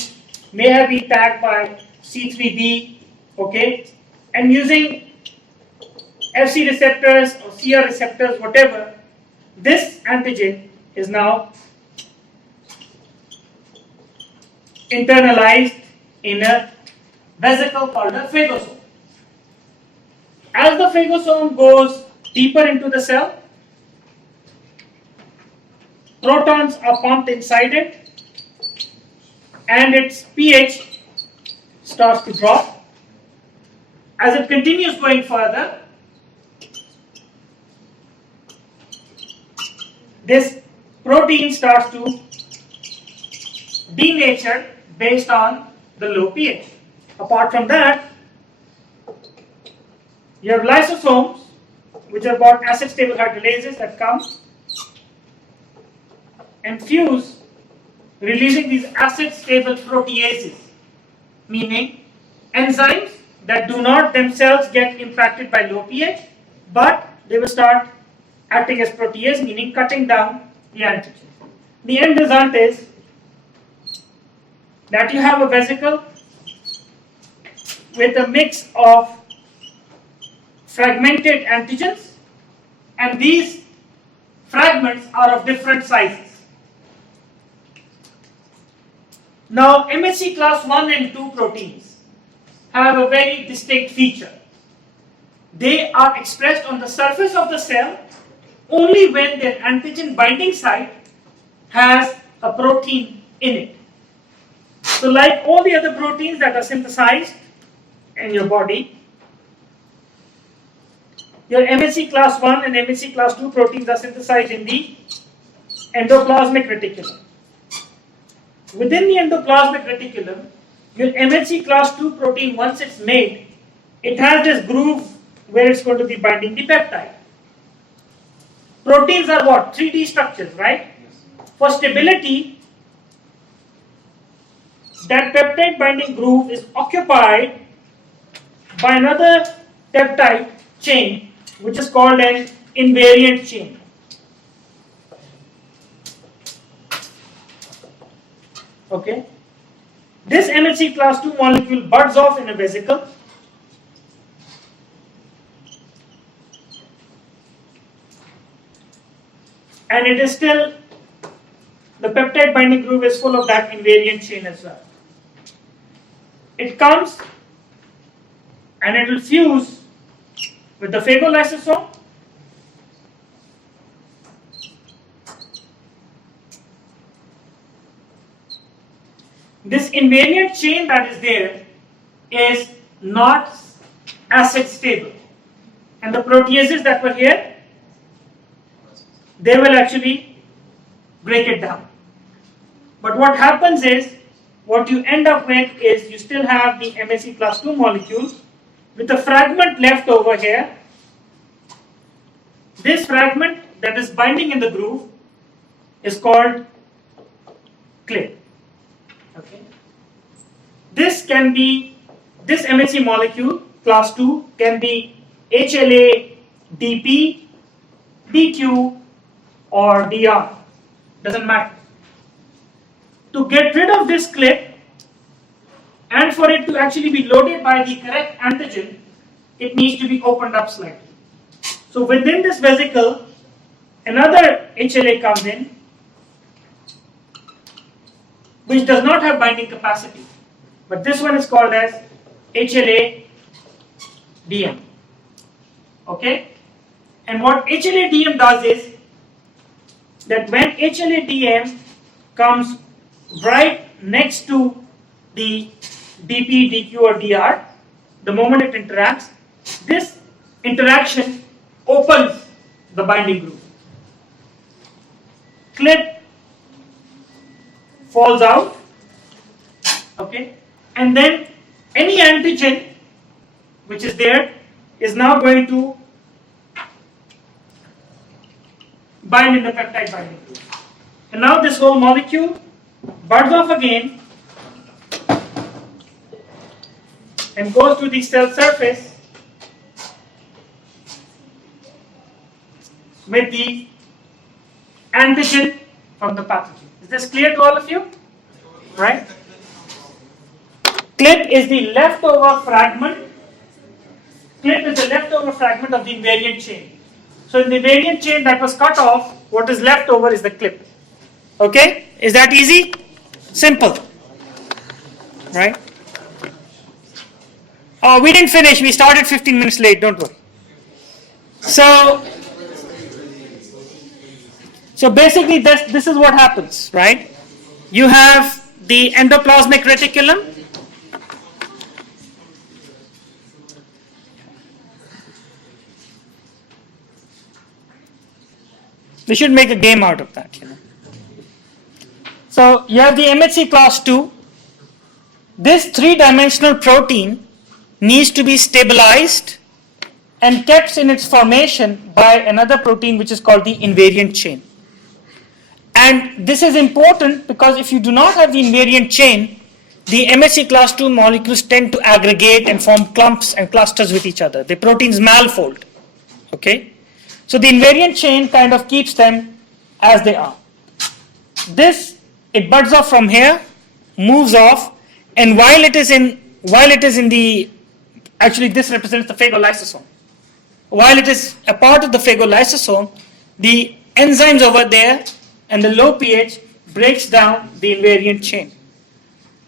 may have been tagged by C3b, okay, and using FC receptors or CR receptors, whatever, this antigen is now internalized in a vesicle called a phagosome. As the phagosome goes deeper into the cell, protons are pumped inside it and its pH starts to drop. As it continues going further, this protein starts to denature based on the low pH. Apart from that, you have lysosomes, which are about acid stable hydrolases that come and fuse, releasing these acid stable proteases, meaning enzymes that do not themselves get impacted by low pH, but they will start acting as protease, meaning cutting down the antigen. The end result is that you have a vesicle with a mix of fragmented antigens, and these fragments are of different sizes. Now, MHC class 1 and 2 proteins have a very distinct feature. They are expressed on the surface of the cell only when their antigen binding site has a protein in it. So like all the other proteins that are synthesized in your body, your MHC class 1 and MHC class 2 proteins are synthesized in the endoplasmic reticulum. Within the endoplasmic reticulum, your MHC class 2 protein, once it's made, it has this groove where it's going to be binding the peptide. Proteins are what? 3D structures, right? For stability, that peptide binding groove is occupied by another peptide chain, which is called an invariant chain. Okay. This MHC class 2 molecule buds off in a vesicle. And it is still, the peptide binding groove is full of that invariant chain as well. It comes and it will fuse with the phagolysosome. This invariant chain that is there is not acid stable. And the proteases that were here, they will actually break it down. But what happens is, what you end up with is you still have the MHC class 2 molecule with a fragment left over here. This fragment that is binding in the groove is called clip. Okay. This MHC molecule, class 2, can be HLA, DP, DQ, or DR. Doesn't matter. To get rid of this clip and for it to actually be loaded by the correct antigen, it needs to be opened up slightly. So within this vesicle, another HLA comes in. which does not have binding capacity. But this one is called as HLA-DM. Okay? And what HLA-DM does is that when HLA-DM comes right next to the DP, DQ or DR, the moment it interacts, this interaction opens the binding groove. Clip falls out, okay, and then any antigen which is there is now going to bind in the peptide binding groove. And now this whole molecule buds off again and goes to the cell surface with the antigen from the pathogen. Is this clear to all of you? Right? Clip is the leftover fragment. Clip is the leftover fragment of the invariant chain. So in the invariant chain that was cut off, what is left over is the clip. Okay? Is that easy? Simple. Right? Oh, we didn't finish. We started 15 minutes late. Don't worry. So basically this is what happens, right? You have the endoplasmic reticulum. We should make a game out of that, So you have the MHC class 2. This three-dimensional protein needs to be stabilized and kept in its formation by another protein which is called the invariant chain. And this is important because if you do not have the invariant chain, the MHC class 2 molecules tend to aggregate and form clumps and clusters with each other. The proteins malfold. Okay? So the invariant chain kind of keeps them as they are. It buds off from here, moves off, and while it is in the, actually this represents the phagolysosome. While it is a part of the phagolysosome, the enzymes over there and the low pH breaks down the invariant chain.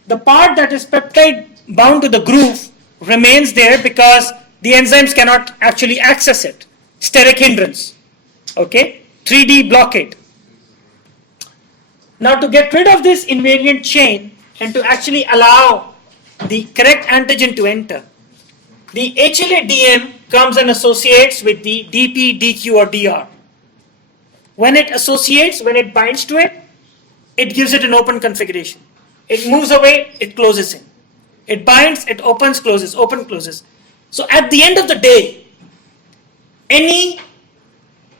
The part that is peptide bound to the groove remains there because the enzymes cannot actually access it. Steric hindrance. Okay? 3D blockade. Now to get rid of this invariant chain and to actually allow the correct antigen to enter, the HLA-DM comes and associates with the DP, DQ or DR. When it associates, when it binds to it, it gives it an open configuration. It moves away, it closes in. It binds, it opens, closes, open, closes. So at the end of the day, any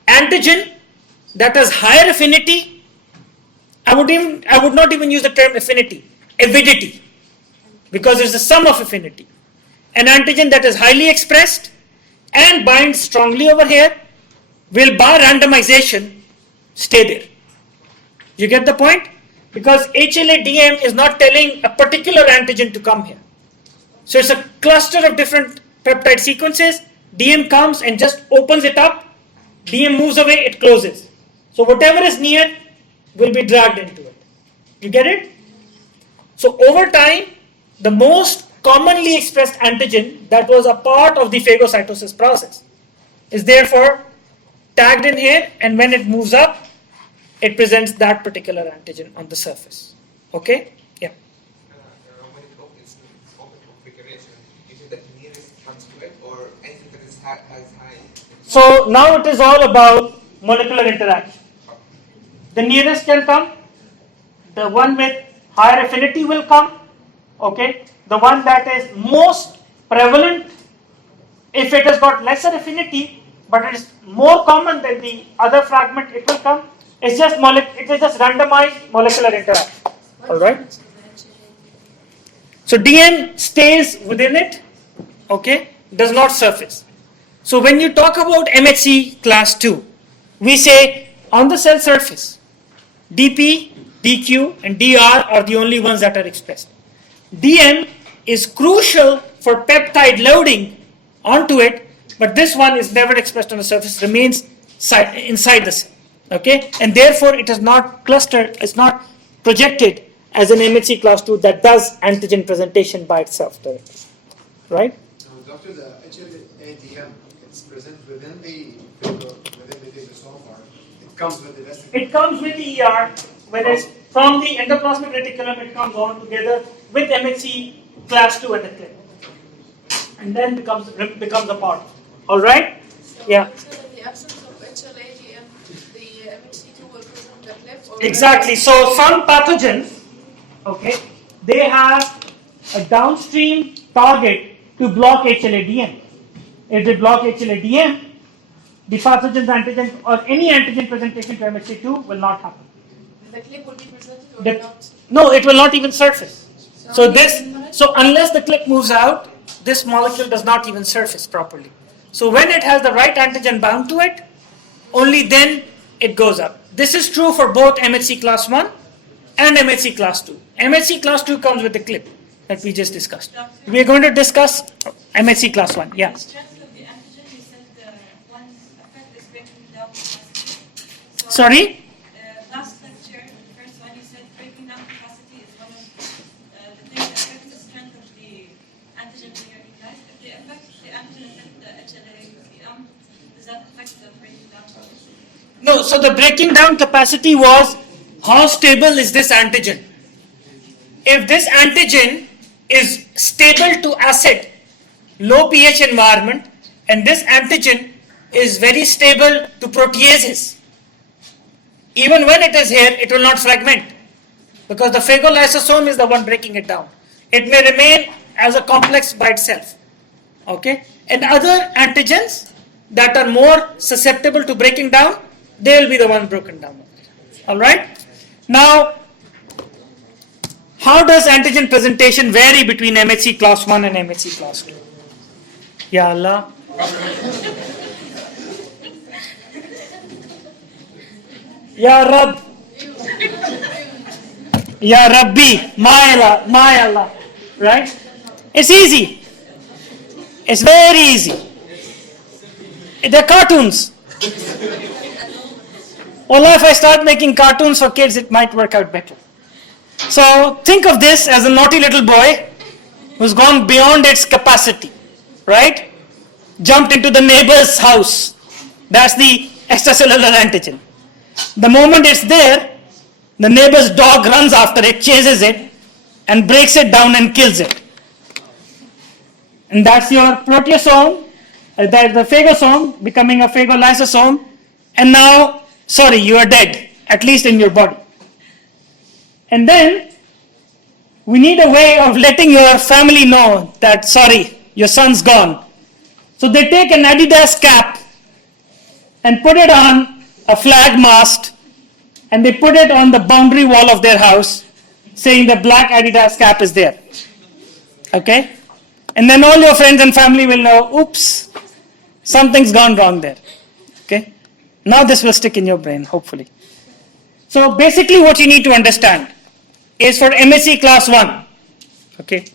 antigen that has higher affinity, I would not even use the term affinity, avidity, because it's the sum of affinity. An antigen that is highly expressed and binds strongly over here will, by randomization, stay there. You get the point? Because HLA-DM is not telling a particular antigen to come here. So it's a cluster of different peptide sequences. DM comes and just opens it up. DM moves away, it closes. So whatever is near will be dragged into it. You get it? So over time, the most commonly expressed antigen that was a part of the phagocytosis process is therefore tagged in here, and when it moves up, it presents that particular antigen on the surface. Okay? Yeah. When it opens in open configuration, is it the nearest comes to it or anything that has high? So now it is all about molecular interaction. The nearest can come, the one with higher affinity will come, okay? The one that is most prevalent, if it has got lesser affinity, but it is more common than the other fragment, it will come. It is just randomized molecular interaction. All right. So DM stays within it, okay? Does not surface. So when you talk about MHC class 2, we say on the cell surface, DP, DQ, and DR are the only ones that are expressed. DM is crucial for peptide loading onto it, but this one is never expressed on the surface, remains inside the cell. Okay, and therefore it is not clustered, it's not projected as an MHC class 2 that does antigen presentation by itself directly, right? Doctor, the HLA-DM, it's present within the phagosome, or it comes with the vesicle? It comes with the ER, whether it's from the endoplasmic reticulum, it comes all together with MHC class 2 and the clip, and then becomes a part. All right? Yeah. So in the absence of HLA-DM, the MHC2 will present the clip? Or Exactly. So some pathogens, okay, they have a downstream target to block HLA-DM. If they block HLA-DM, the pathogen's antigen or any antigen presentation to MHC2 will not happen. the clip will be presented or The- not? No, it will not even surface. So unless the clip moves out, this molecule does not even surface properly. So when it has the right antigen bound to it, only then it goes up. This is true for both MHC class 1 and MHC class 2. MHC class 2 comes with the clip that we just discussed. We are going to discuss MHC class 1. Yeah. The strength of the antigen, you said one effect is breaking down capacity. So, Sorry? last lecture, the first one, you said breaking down capacity is one of the things that affects the strength of the antigen being recognized. If the antigen affects the HLA-DM, does that affect the breaking down capacity? No, so the breaking down capacity was how stable is this antigen? If this antigen is stable to acid, low pH environment, and this antigen is very stable to proteases, even when it is here, it will not fragment because the phagolysosome is the one breaking it down. It may remain as a complex by itself. Okay? And other antigens that are more susceptible to breaking down, they will be the one broken down. Alright? Now, how does antigen presentation vary between MHC class 1 and MHC class 2? Ya Allah. Ya Rab. Ya Rabbi. My Allah. Right? It's easy. It's very easy. They're cartoons. Wallah, if I start making cartoons for kids, it might work out better. So think of this as a naughty little boy who's gone beyond its capacity, right? Jumped into the neighbor's house. That's the extracellular antigen. The moment it's there, the neighbor's dog runs after it, chases it, and breaks it down and kills it. And that's your proteasome, that's the phagosome becoming a phagolysosome, and now, sorry, you are dead, at least in your body. And then, we need a way of letting your family know that, sorry, your son's gone. So they take an Adidas cap and put it on a flag mast, and they put it on the boundary wall of their house, saying the black Adidas cap is there. Okay? And then all your friends and family will know, oops, something's gone wrong there. Okay? Now this will stick in your brain, hopefully. So basically what you need to understand is for MSc class 1, okay?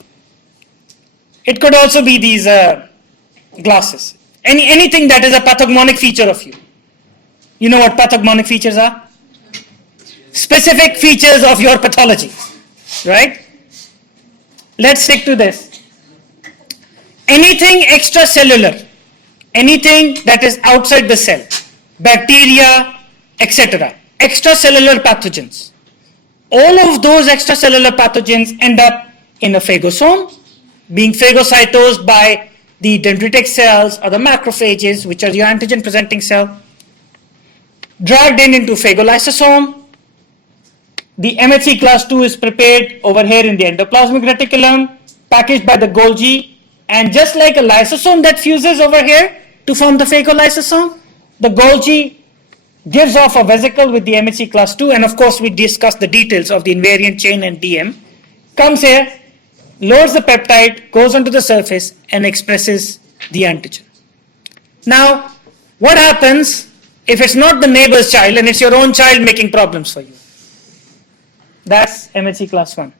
It could also be these glasses. Anything that is a pathognomonic feature of you. You know what pathognomonic features are? Specific features of your pathology, right? Let's stick to this. Anything extracellular, anything that is outside the cell, bacteria, etc., extracellular pathogens. All of those extracellular pathogens end up in a phagosome, being phagocytosed by the dendritic cells or the macrophages, which are your antigen presenting cell, dragged into phagolysosome. The MHC class 2 is prepared over here in the endoplasmic reticulum, packaged by the Golgi, and just like a lysosome that fuses over here to form the phagolysosome, the Golgi gives off a vesicle with the MHC class 2, and of course we discussed the details of the invariant chain and DM, comes here, loads the peptide, goes onto the surface and expresses the antigen. Now, what happens if it's not the neighbor's child and it's your own child making problems for you? That's MHC class 1.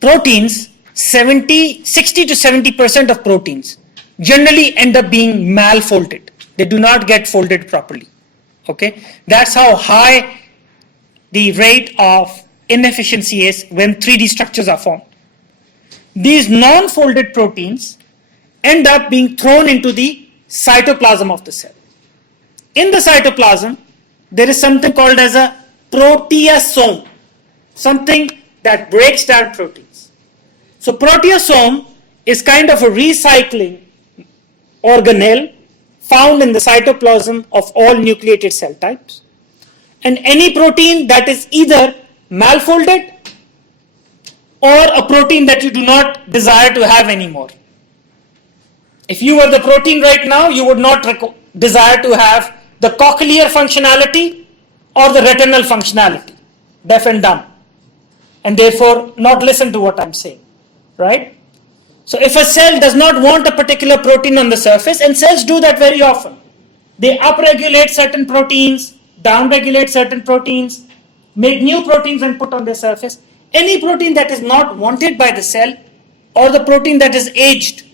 Proteins, 60 to 70% of proteins generally end up being malfolded. They do not get folded properly. Okay, that's how high the rate of inefficiency is when 3D structures are formed. These non-folded proteins end up being thrown into the cytoplasm of the cell. In the cytoplasm, there is something called as a proteasome, something that breaks down proteins. So proteasome is kind of a recycling organelle found in the cytoplasm of all nucleated cell types. And any protein that is either malfolded or a protein that you do not desire to have anymore. If you were the protein right now, you would not desire to have the cochlear functionality or the retinal functionality, deaf and dumb, and therefore not listen to what I'm saying, right? So if a cell does not want a particular protein on the surface, and cells do that very often, they upregulate certain proteins, downregulate certain proteins, make new proteins and put on their surface. Any protein that is not wanted by the cell or the protein that is aged,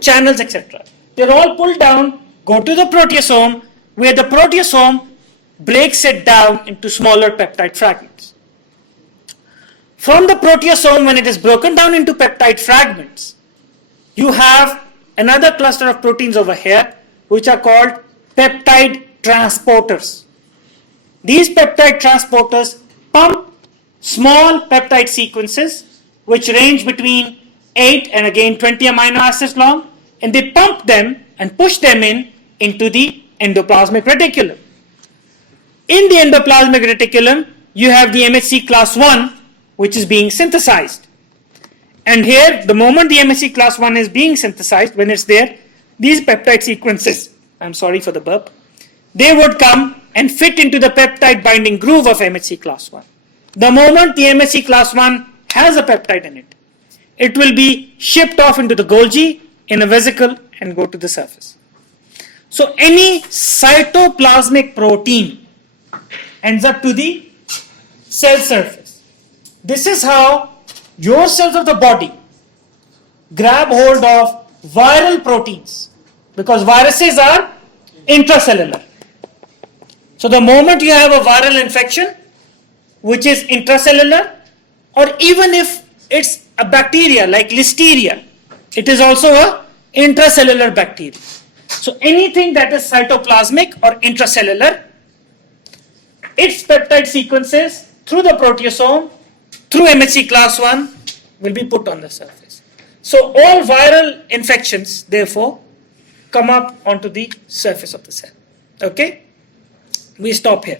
channels, etc. They're all pulled down, go to the proteasome, where the proteasome breaks it down into smaller peptide fragments. From the proteasome, when it is broken down into peptide fragments, you have another cluster of proteins over here, which are called peptide transporters. These peptide transporters pump small peptide sequences, which range between 8 and again 20 amino acids long, and they pump them and push them into the endoplasmic reticulum. In the endoplasmic reticulum, you have the MHC class 1, which is being synthesized. And here, the moment the MHC class 1 is being synthesized, when it's there, these peptide sequences, I'm sorry for the burp, they would come and fit into the peptide binding groove of MHC class 1. The moment the MHC class 1 has a peptide in it, it will be shipped off into the Golgi in a vesicle and go to the surface. So any cytoplasmic protein ends up to the cell surface. This is how your cells of the body grab hold of viral proteins, because viruses are intracellular. So the moment you have a viral infection, which is intracellular, or even if it's a bacteria like Listeria, it is also a intracellular bacteria. So anything that is cytoplasmic or intracellular, its peptide sequences through the proteasome, through MHC class 1, will be put on the surface. So all viral infections, therefore, come up onto the surface of the cell. Okay? We stop here.